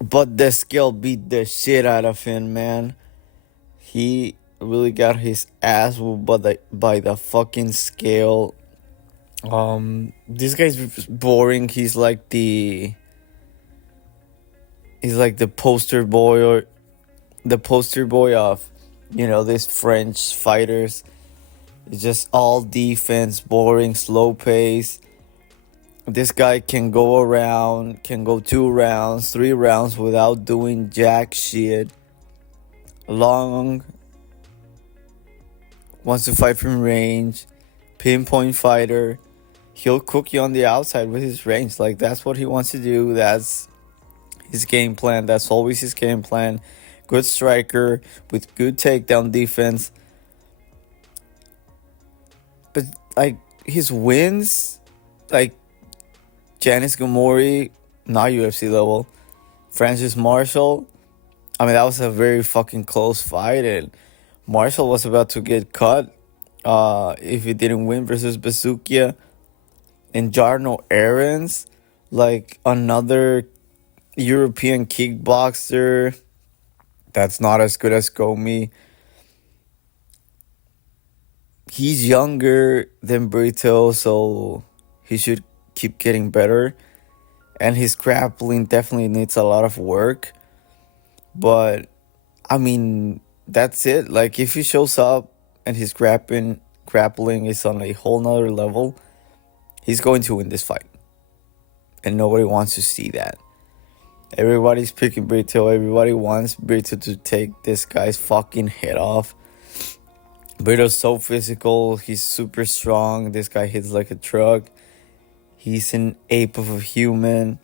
But the skill beat the shit out of him, man. He really got his ass whooped by the fucking scale. This guy's boring. He's like the poster boy of these French fighters. It's just all defense, boring, slow pace. This guy can go 2 rounds, 3 rounds without doing jack shit. Long, wants to fight from range, pinpoint fighter. He'll cook you on the outside with his range. That's what he wants to do. That's his game plan. That's always his game plan. Good striker with good takedown defense. But his wins, Janice Gamori, not UFC level. Francis Marshall, that was a very fucking close fight, and Marshall was about to get cut if he didn't win versus Bazookia. And Jarno Aarons, another European kickboxer that's not as good as Gomis. He's younger than Brito, so he should keep getting better. And his grappling definitely needs a lot of work. But, that's it. If he shows up and his grappling is on a whole nother level, he's going to win this fight. And nobody wants to see that. Everybody's picking Brito. Everybody wants Brito to take this guy's fucking head off. Brito's so physical. He's super strong. This guy hits like a truck. He's an ape of a human.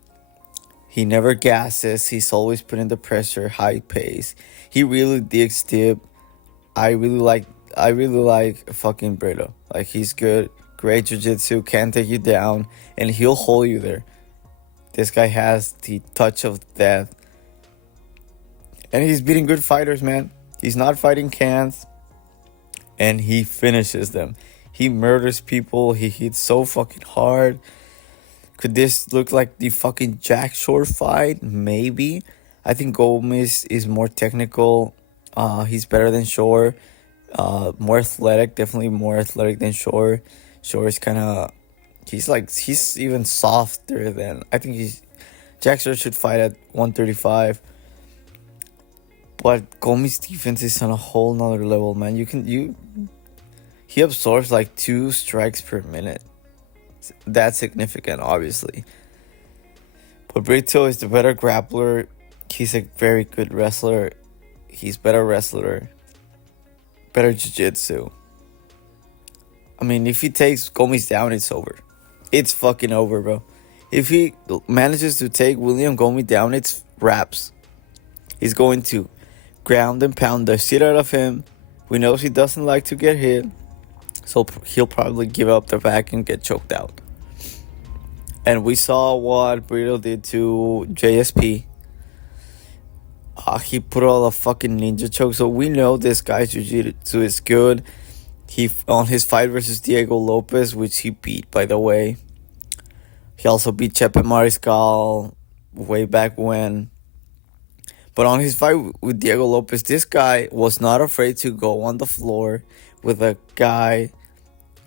He never gasses. He's always putting the pressure, high pace. He really digs deep. I really like fucking Brito. He's good. Great jiu-jitsu. Can't take you down. And he'll hold you there. This guy has the touch of death. And he's beating good fighters, man. He's not fighting cans. And he finishes them. He murders people. He hits so fucking hard. Could this look like the fucking Jack Shore fight? Maybe. I think Gomis is more technical. He's better than Shore. More athletic. Definitely more athletic than Shore. Shore is kind of... He's even softer than... I think Jack Shore should fight at 135. But Gomis' defense is on a whole nother level, man. He absorbs 2 strikes per minute. That's significant, obviously. But Brito is the better grappler. He's a very good wrestler. He's better wrestler. Better jiu-jitsu. If he takes Gomis down, it's over. It's fucking over, bro. If he manages to take William Gomis down, it's wraps. He's going to ground and pound the shit out of him. We know he doesn't like to get hit, so he'll probably give up the back and get choked out. And we saw what Brito did to JSP. He put all the fucking ninja choke, so we know this guy's jiu-jitsu is good. He on his fight versus Diego Lopez, which he beat, by the way. He also beat Chepe Mariscal way back when. But on his fight with Diego Lopez, this guy was not afraid to go on the floor with a guy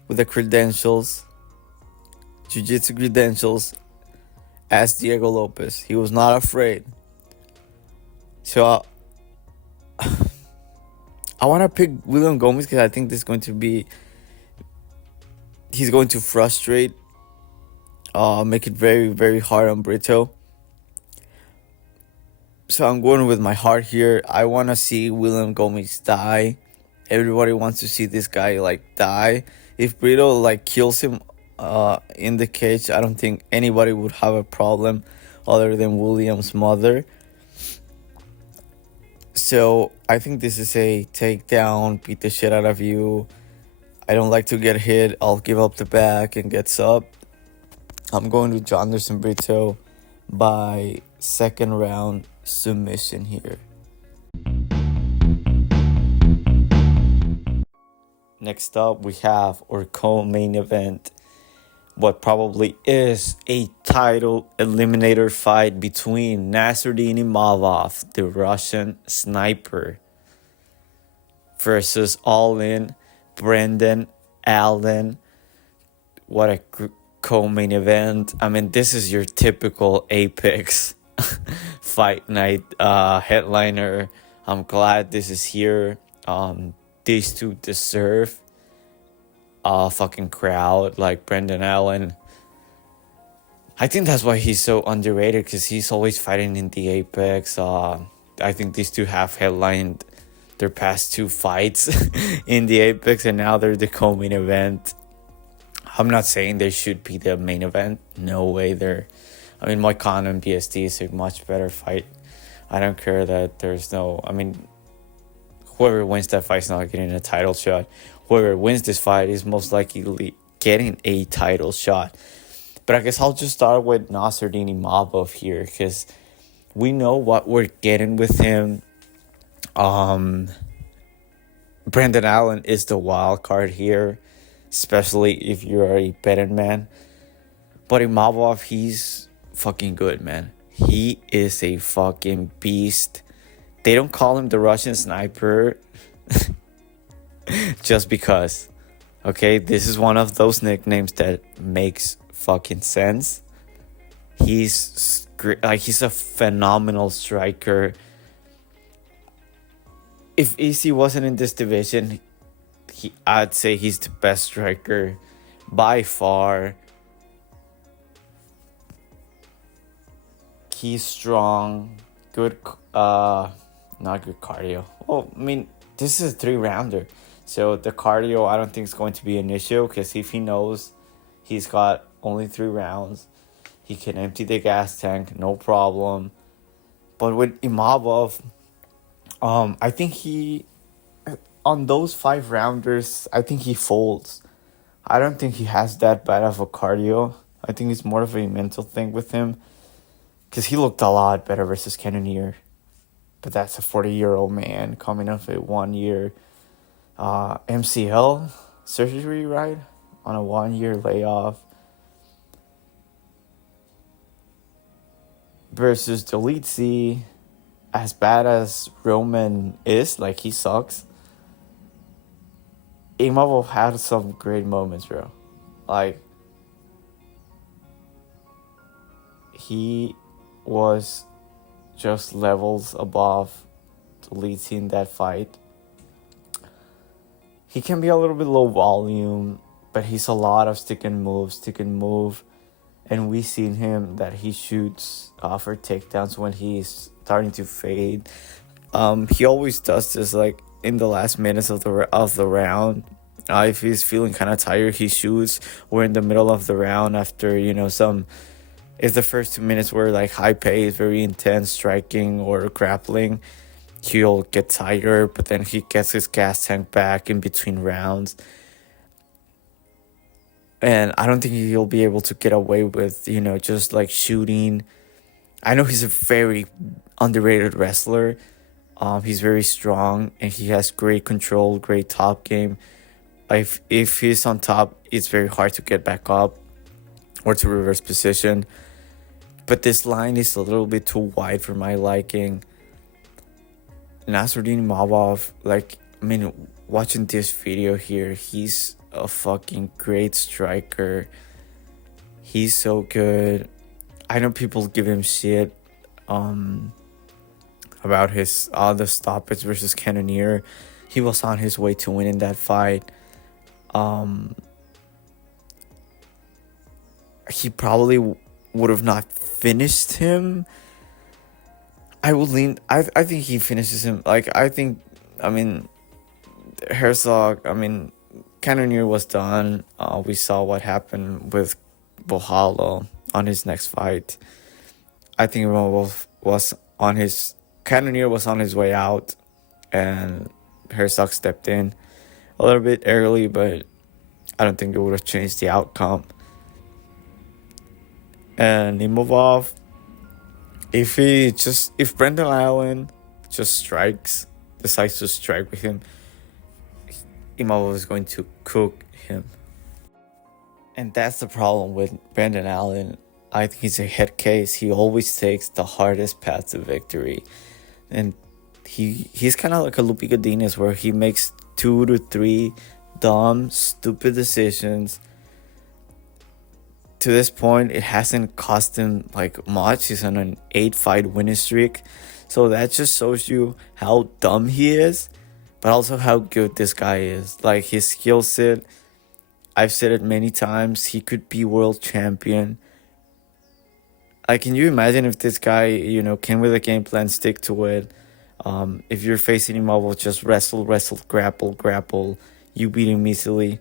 with the credentials, jiu-jitsu credentials, as Diego Lopez. He was not afraid. So I want to pick William Gomis because I think this is going to be... He's going to frustrate, make it very, very hard on Brito. So I'm going with my heart here. I want to see William Gomis die. Everybody wants to see this guy die. If Brito kills him in the cage, I don't think anybody would have a problem other than William's mother. So I think this is a takedown, beat the shit out of you. I don't like to get hit. I'll give up the back and get sub. I'm going with Jonderson Brito by second round submission here. Next up, we have our co-main event. What probably is a title eliminator fight between Nasruddin Imavov, the Russian sniper, versus all-in Brendan Allen. What a co-main event. I mean, this is your typical Apex fight night headliner. I'm glad this is here. These two deserve a fucking crowd like Brendan Allen. I think that's why he's so underrated, because he's always fighting in the Apex. I think these two have headlined their past two fights in the Apex, and now they're the co-main event. I'm not saying they should be the main event. No way. Moicano and BSD is a much better fight. I don't care that there's no... whoever wins that fight is not getting a title shot. Whoever wins this fight is most likely getting a title shot. But I guess I'll just start with Nasruddin Imavov here, because we know what we're getting with him. Brendan Allen is the wild card here, especially if you're a betting man. But Imavov, he's fucking good, man. He is a fucking beast. They don't call him the Russian sniper just because. Okay, this is one of those nicknames that makes fucking sense. He's a phenomenal striker. If EC wasn't in this division, I'd say he's the best striker by far. He's strong, good, not good cardio. This is a 3-rounder. So the cardio, I don't think is going to be an issue, because if he knows he's got only 3 rounds, he can empty the gas tank, no problem. But with Imavov, I think on those 5-rounders, I think he folds. I don't think he has that bad of a cardio. I think it's more of a mental thing with him, because he looked a lot better versus Cannonier. But that's a 40-year-old man coming off a 1-year MCL surgery, right? On a 1-year layoff. Versus Dolitsi, as bad as Roman is, he sucks. Imavov had some great moments, bro. He was just levels above Dolitsi in that fight. He can be a little bit low volume, but he's a lot of stick and move. And we've seen him that he shoots for takedowns when he's starting to fade. He always does this in the last minutes of the round. If he's feeling kind of tired, he shoots. Or in the middle of the round after some if the first 2 minutes were like high pace, very intense striking or grappling, he'll get tired, but then he gets his gas tank back in between rounds. And I don't think he'll be able to get away with, just like shooting. I know he's a very underrated wrestler. He's very strong and he has great control, great top game. If he's on top, it's very hard to get back up or to reverse position. But this line is a little bit too wide for my liking. Nasruddin Imavov, watching this video here, he's a fucking great striker. He's so good. I know people give him shit about his the stoppage versus Cannoneer. He was on his way to winning that fight. He probably would have not finished him. I think he finishes him. Herzog, Cannoneer was done. We saw what happened with Bohalo on his next fight. I think Cannoneer was on his way out, and Herzog stepped in a little bit early, but I don't think it would have changed the outcome. And Imavov, if Brendan Allen just decides to strike with him, Imavov is going to cook him. And that's the problem with Brendan Allen. I think he's a head case. He always takes the hardest path to victory. And he's kind of like a Lupica Denis, where he makes 2 to 3 dumb, stupid decisions. To this point, it hasn't cost him much. He's on an 8-fight winning streak. So that just shows you how dumb he is, but also how good this guy is. His skill set, I've said it many times, he could be world champion. Can you imagine if this guy, came with a game plan, stick to it? If you're facing him over, just wrestle, grapple, you beat him easily.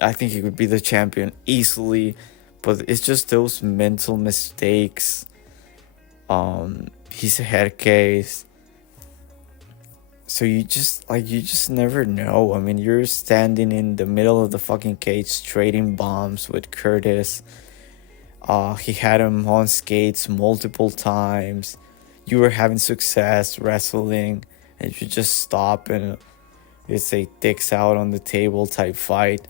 I think he could be the champion easily, but it's just those mental mistakes. He's a head case. So you just never know. You're standing in the middle of the fucking cage trading bombs with Curtis. He had him on skates multiple times. You were having success wrestling, and you just stop and it's a dicks out on the table type fight.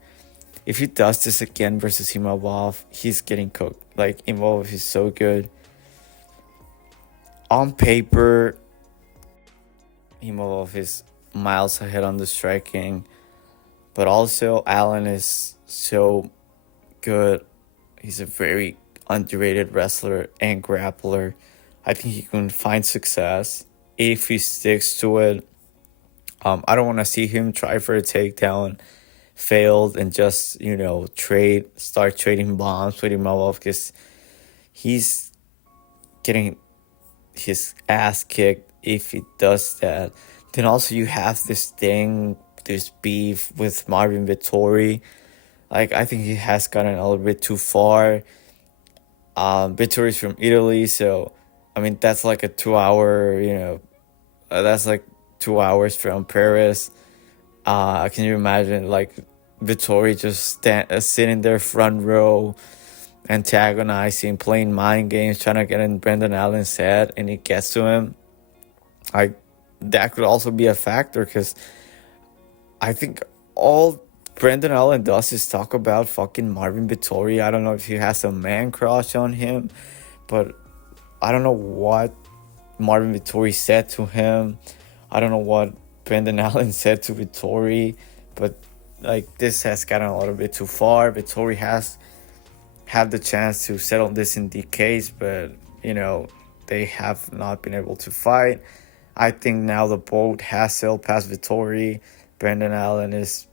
If he does this again versus Imavov, he's getting cooked. Imavov is so good. On paper, Imavov is miles ahead on the striking, but also Allen is so good. He's a very underrated wrestler and grappler. I think he can find success if he sticks to it. I don't want to see him try for a takedown, failed, and just, start trading bombs with Imavov, because he's getting his ass kicked if he does that. Then also you have this beef with Marvin Vettori. I think he has gotten a little bit too far. Vettori's from Italy, so that's a 2 hour, that's 2 hours from Perez. Can you imagine Vettori just sitting there front row, antagonizing, playing mind games, trying to get in Brendan Allen's head, and it gets to him? That could also be a factor, because I think all Brendan Allen does is talk about fucking Marvin Vettori. I don't know if he has a man crush on him, but I don't know what Marvin Vettori said to him. I don't know what Brendan Allen said to Vettori, but this has gotten a little bit too far. Vettori has had the chance to settle this in the case, but they have not been able to fight. I think now the boat has sailed past Vettori. Brendan Allen is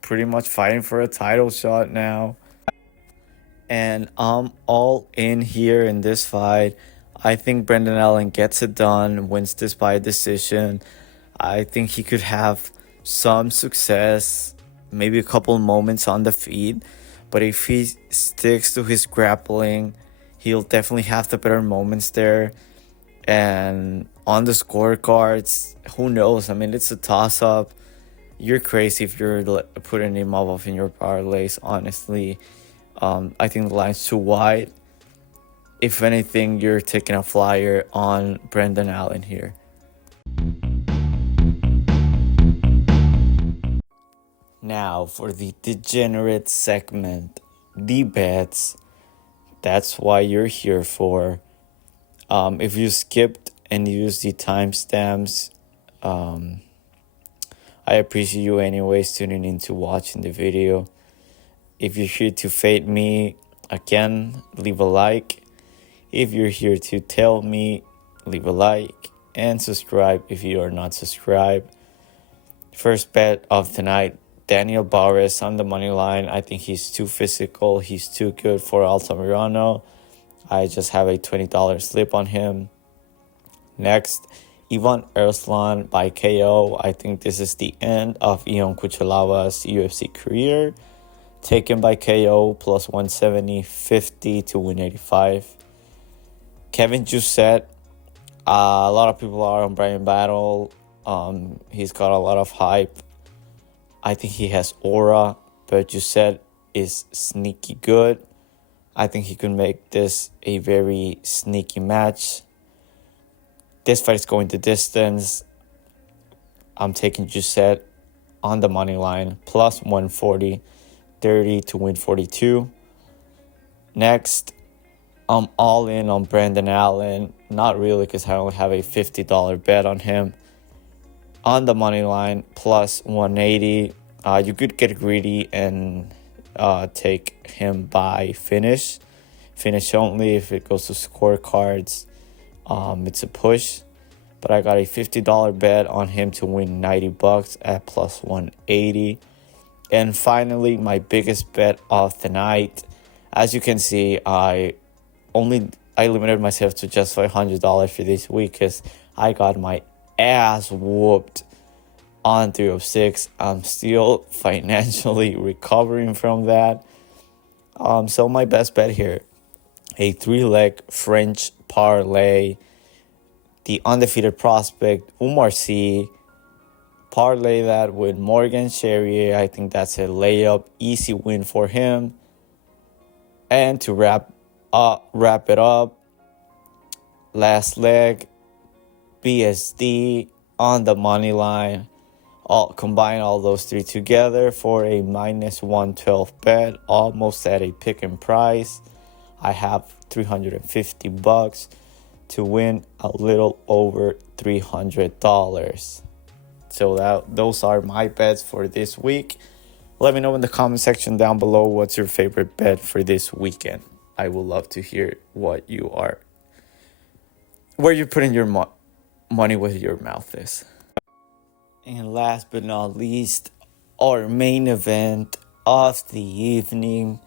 pretty much fighting for a title shot now. And I'm all in here in this fight. I think Brendan Allen gets it done, wins this by decision. I think he could have some success, maybe a couple moments on the feet, But if he sticks to his grappling, he'll definitely have the better moments there. And on the scorecards, who knows? I mean, it's a toss-up. You're crazy if you're putting Imavov in your parlays, honestly. I think the line's too wide. If anything, you're taking a flyer on Brendan Allen here. Now, for the degenerate segment, the bets. That's why you're here for. If you skipped and used the timestamps, I appreciate you anyways tuning in to watching the video. If you're here to fade me, again, leave a like. If you're here to tell me, leave a like. And subscribe if you are not subscribed. First bet of the night, Daniel Barez on the money line. I think he's too physical. He's too good for Altamirano. I just have a $20 slip on him. Next, Erslan by KO. I think this is the end of Cutelaba's UFC career. Taken by KO, plus 170, 50 to win 85. Kevin Jousset. A lot of people are on Brian Battle. He's got a lot of hype. I think he has aura, but Jousset is sneaky good. I think he can make this a very sneaky match. This fight is going the distance. I'm taking Jousset on the money line, plus 140, 30 to win 42. Next, I'm all in on Brendan Allen. Not really, because I only have a $50 bet on him. On the money line, plus 180. You could get greedy and take him by finish. Finish only if it goes to scorecards. It's a push. But I got a $50 bet on him to win $90 at plus 180. And finally, my biggest bet of the night. As you can see, I limited myself to just $500 for this week because I got my ass whooped on 306. I'm still financially recovering from that. So my best bet here, a 3-leg French parlay. The undefeated prospect Umar C. Parlay that with Morgan Charriere. I think that's a layup, easy win for him. And to wrap it up, last leg, BSD on the money line. Combine all those three together for a minus 112 bet, almost at a pick and price. I have $350 to win a little over $300. So those are my bets for this week. Let me know in the comment section down below what's your favorite bet for this weekend. I would love to hear where you're putting your money where your mouth is. And last but not least, our main event of the evening.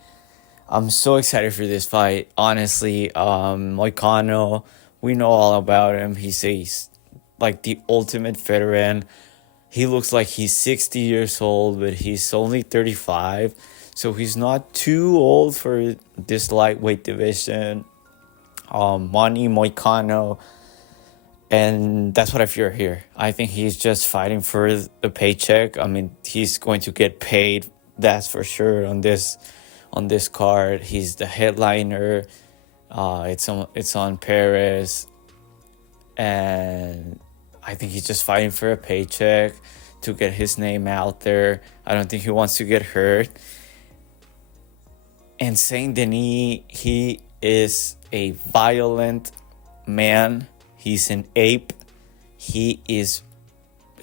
I'm so excited for this fight. Honestly, Moicano, we know all about him. He's like the ultimate veteran. He looks like he's 60 years old, but he's only 35. So he's not too old for this lightweight division. Money Moicano. And that's what I fear here. I think he's just fighting for the paycheck. I mean, he's going to get paid. That's for sure on this card. He's the headliner. It's on Perez. And I think he's just fighting for a paycheck to get his name out there. I don't think he wants to get hurt. And saying Denis, he is a violent man. He's an ape. He's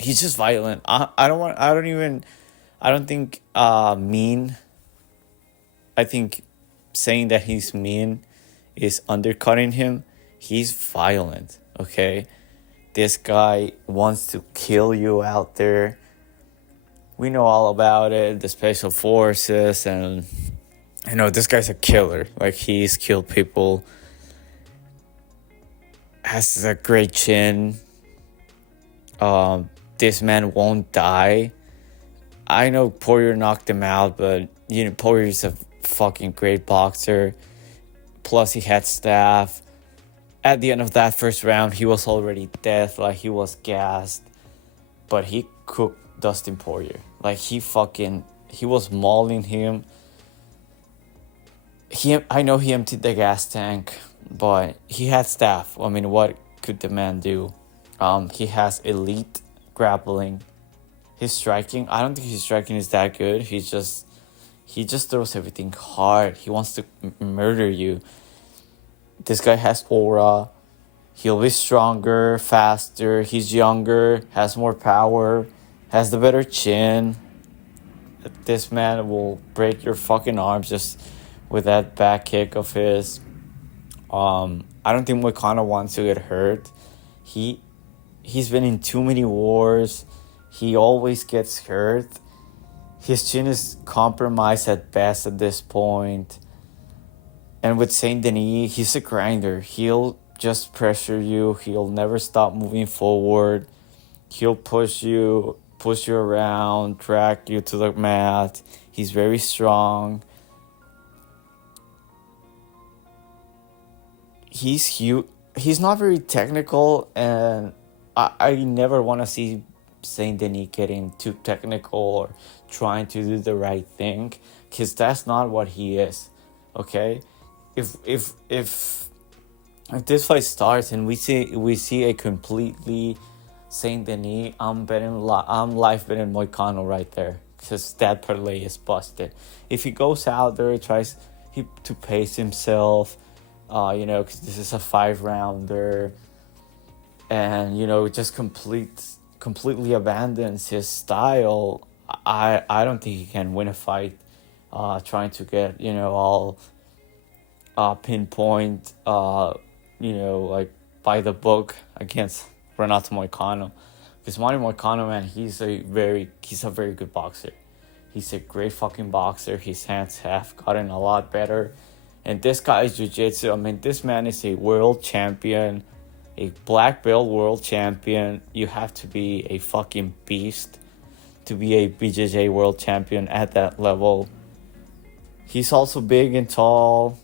just violent. I don't think mean. I think saying that he's mean is undercutting him. He's violent, okay? This guy wants to kill you out there. We know all about it, the special forces, and this guy's a killer. Like, he's killed people. Has a great chin. This man won't die. I know Poirier knocked him out, but Poirier's a fucking great boxer. Plus, he had staff. At the end of that first round, he was already dead. Like, he was gassed. But he cooked Dustin Poirier. Like, he was mauling him. I know he emptied the gas tank, but he had staff. I mean, what could the man do? He has elite grappling. His striking, I don't think his striking is that good. He just throws everything hard. He wants to murder you. This guy has aura. He'll be stronger, faster. He's younger, has more power, has the better chin. This man will break your fucking arms just with that back kick of his. I don't think Moicano wants to get hurt. He's been in too many wars. He always gets hurt. His chin is compromised at best at this point. And with Saint Denis, he's a grinder. He'll just pressure you. He'll never stop moving forward. He'll push you around, drag you to the mat. He's very strong. He's huge. He's not very technical, and I never want to see Saint Denis getting too technical or trying to do the right thing, because that's not what he is. Okay, if this fight starts and we see a completely Saint Denis, I'm live betting Moicano right there, because that parlay is busted. If he goes out there, tries to pace himself, because this is a 5-rounder, and just completely abandons his style, I don't think he can win a fight trying to get all pinpoint like by the book against Renato Moicano. Because Manny Moicano, man, he's a very good boxer. He's a great fucking boxer. His hands have gotten a lot better. And this guy's jiu-jitsu, I mean, this man is a world champion, a black belt world champion. You have to be a fucking beast to be a BJJ world champion at that level. He's also big and tall.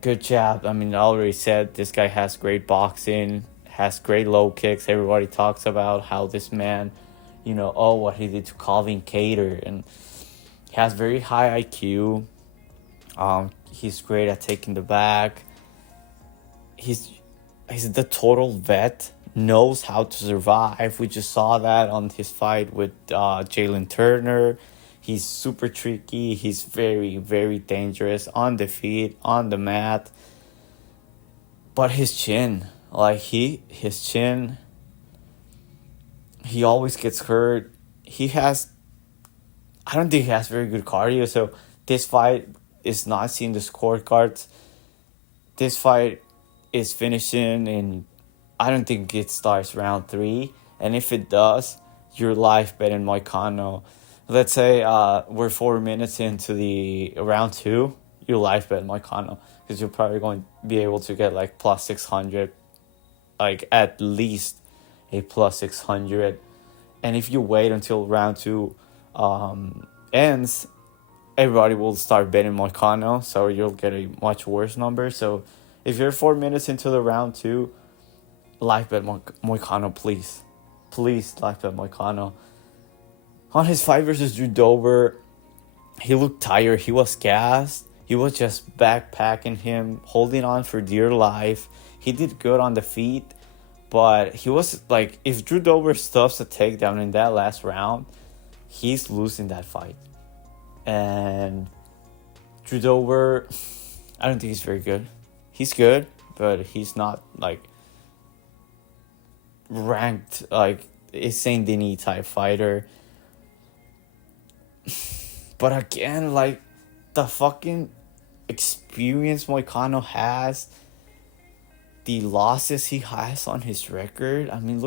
Good jab. I mean, I already said this guy has great boxing, has great low kicks. Everybody talks about how this man, what he did to Calvin Kattar, and he has very high IQ. He's great at taking the back. He's the total vet, knows how to survive. We just saw that on his fight with Jalen Turner. He's super tricky. He's very, very dangerous on the feet, on the mat. But his chin, he always gets hurt. I don't think he has very good cardio. So this fight is not seeing the scorecards. This fight is finishing, and I don't think it starts round 3. And if it does, you're live betting Moicano. Let's say we're 4 minutes into the round 2, you live bet Moicano, because you're probably going to be able to get like plus 600, like at least a plus 600. And if you wait until round 2 ends, everybody will start betting Moicano, so you'll get a much worse number. So if you're 4 minutes into the round 2, live bet Moicano, please. Please live bet Moicano. On his fight versus Drew Dober, he looked tired. He was gassed. He was just backpacking him, holding on for dear life. He did good on the feet, but he was like, if Drew Dober stuffs a takedown in that last round, he's losing that fight. And Drew Dober, I don't think he's very good. He's good, but he's not ranked like a Saint Denis type fighter. But again, the fucking experience Moicano has, the losses he has on his record. I mean,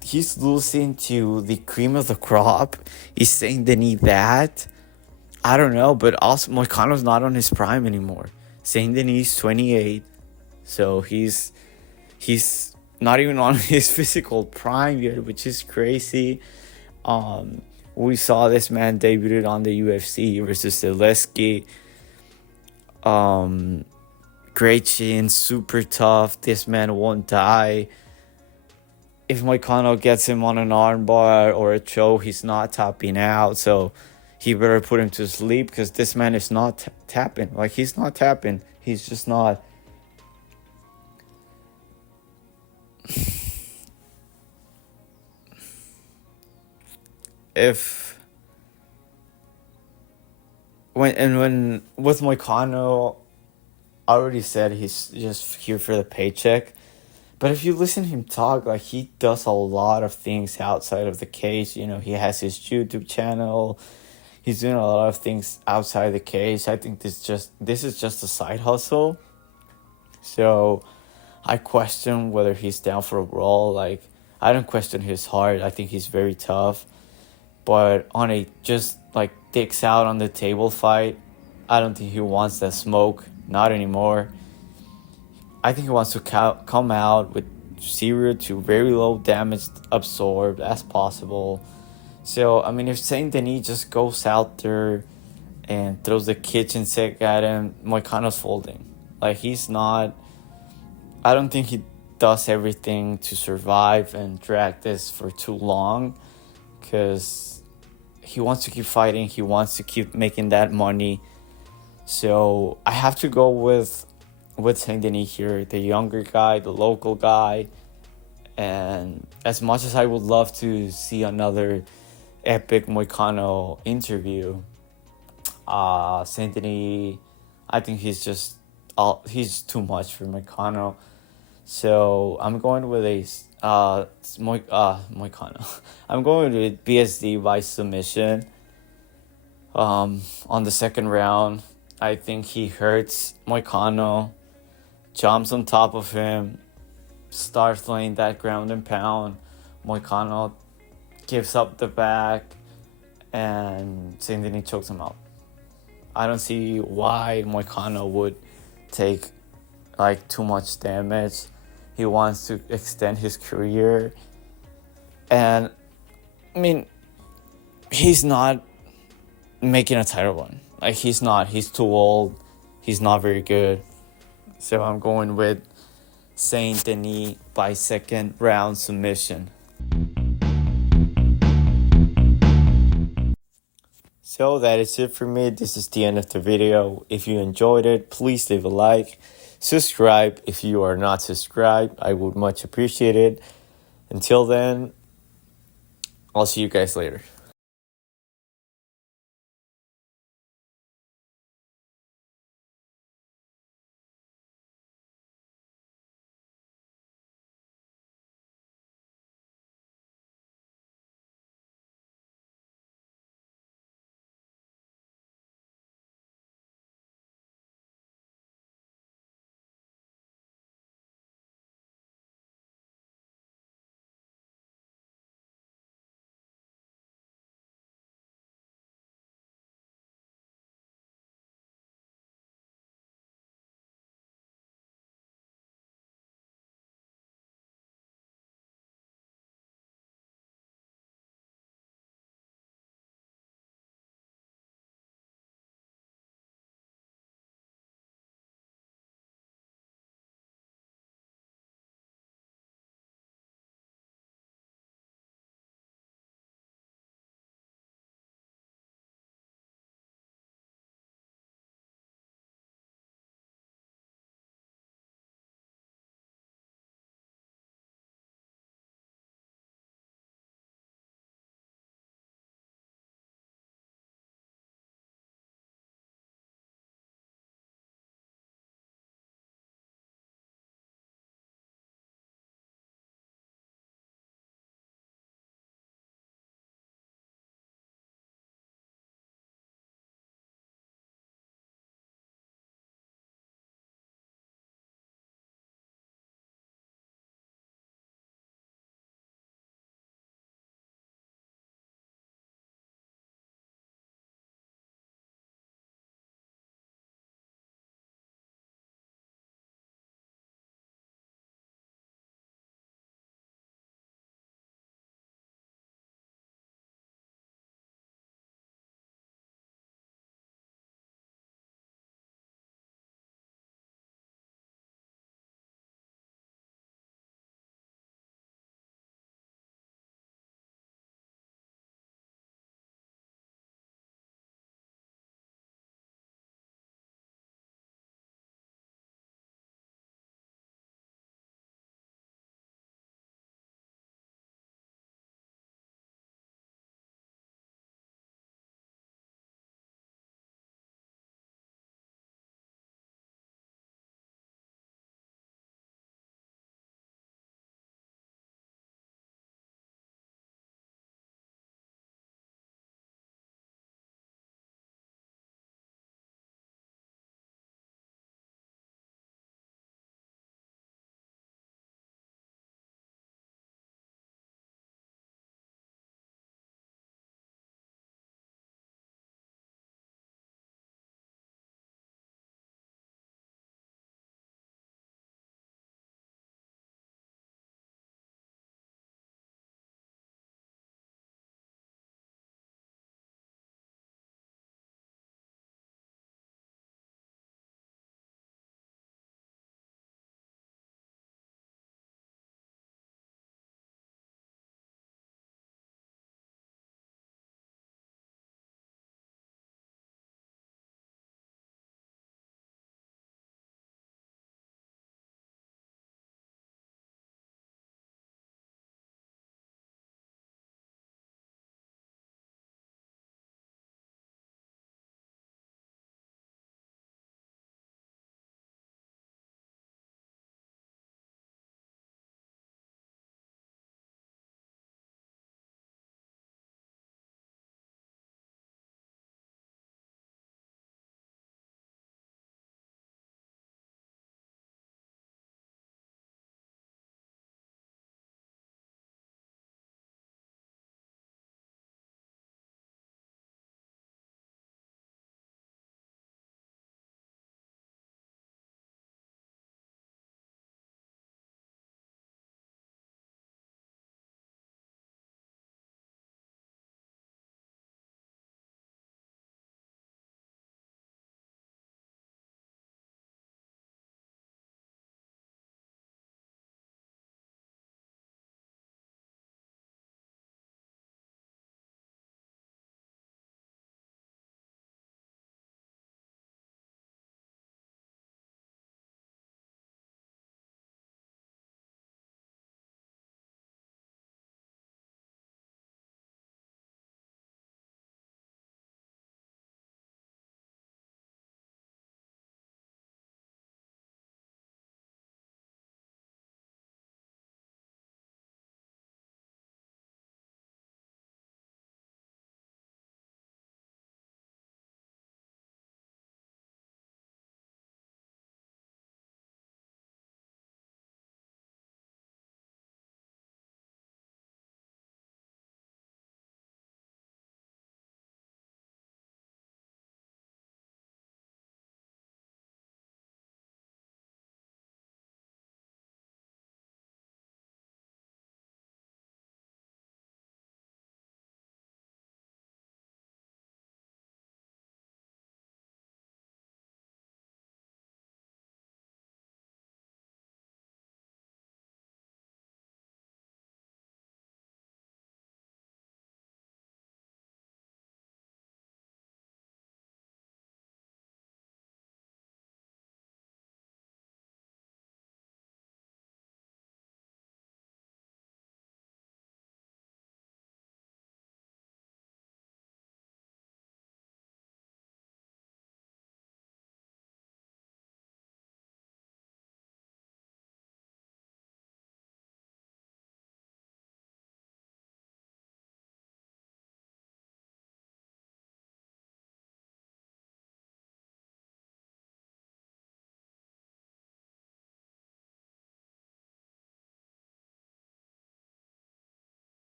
he's losing to the cream of the crop. He's saying they need that. I don't know, but also Moicano's not on his prime anymore. Saint Denis 28, so he's not even on his physical prime yet, which is crazy. We saw this man debuted on the UFC versus Zhelznykova. Great chin, super tough. This man won't die. If Moicano gets him on an armbar or a choke, he's not tapping out. So he better put him to sleep, because this man is not tapping. Like, he's not tapping. He's just not. When with Moicano, I already said he's just here for the paycheck. But if you listen to him talk, like, he does a lot of things outside of the cage. You know, he has his YouTube channel. He's doing a lot of things outside the cage. I think this is just a side hustle. So I question whether he's down for a brawl. Like, I don't question his heart. I think he's very tough. But on a just like dicks out on the table fight, I don't think he wants that smoke. Not anymore. I think he wants to come out with 0 to very low damage absorbed as possible. So, I mean, if Saint Denis just goes out there and throws the kitchen sink at him, Moicano's folding. Like, he's not. I don't think he does everything to survive and drag this for too long, because he wants to keep fighting. He wants to keep making that money. So I have to go with Saint Denis here, the younger guy, the local guy. And as much as I would love to see another epic Moicano interview, Saint Denis, I think he's too much for Moicano. So I'm going with Moicano. I'm going with BSD by submission. On the second round, I think he hurts Moicano, jumps on top of him, starts laying that ground and pound. Moicano gives up the back, and Saint Denis chokes him out. I don't see why Moicano would take like too much damage. He wants to extend his career, and I mean, he's not making a title run. Like, he's not. He's too old. He's not very good. So I'm going with Saint Denis by second round submission. So that is it for me. This is the end of the video. If you enjoyed it, please leave a like. Subscribe if you are not subscribed. I would much appreciate it. Until then, I'll see you guys later.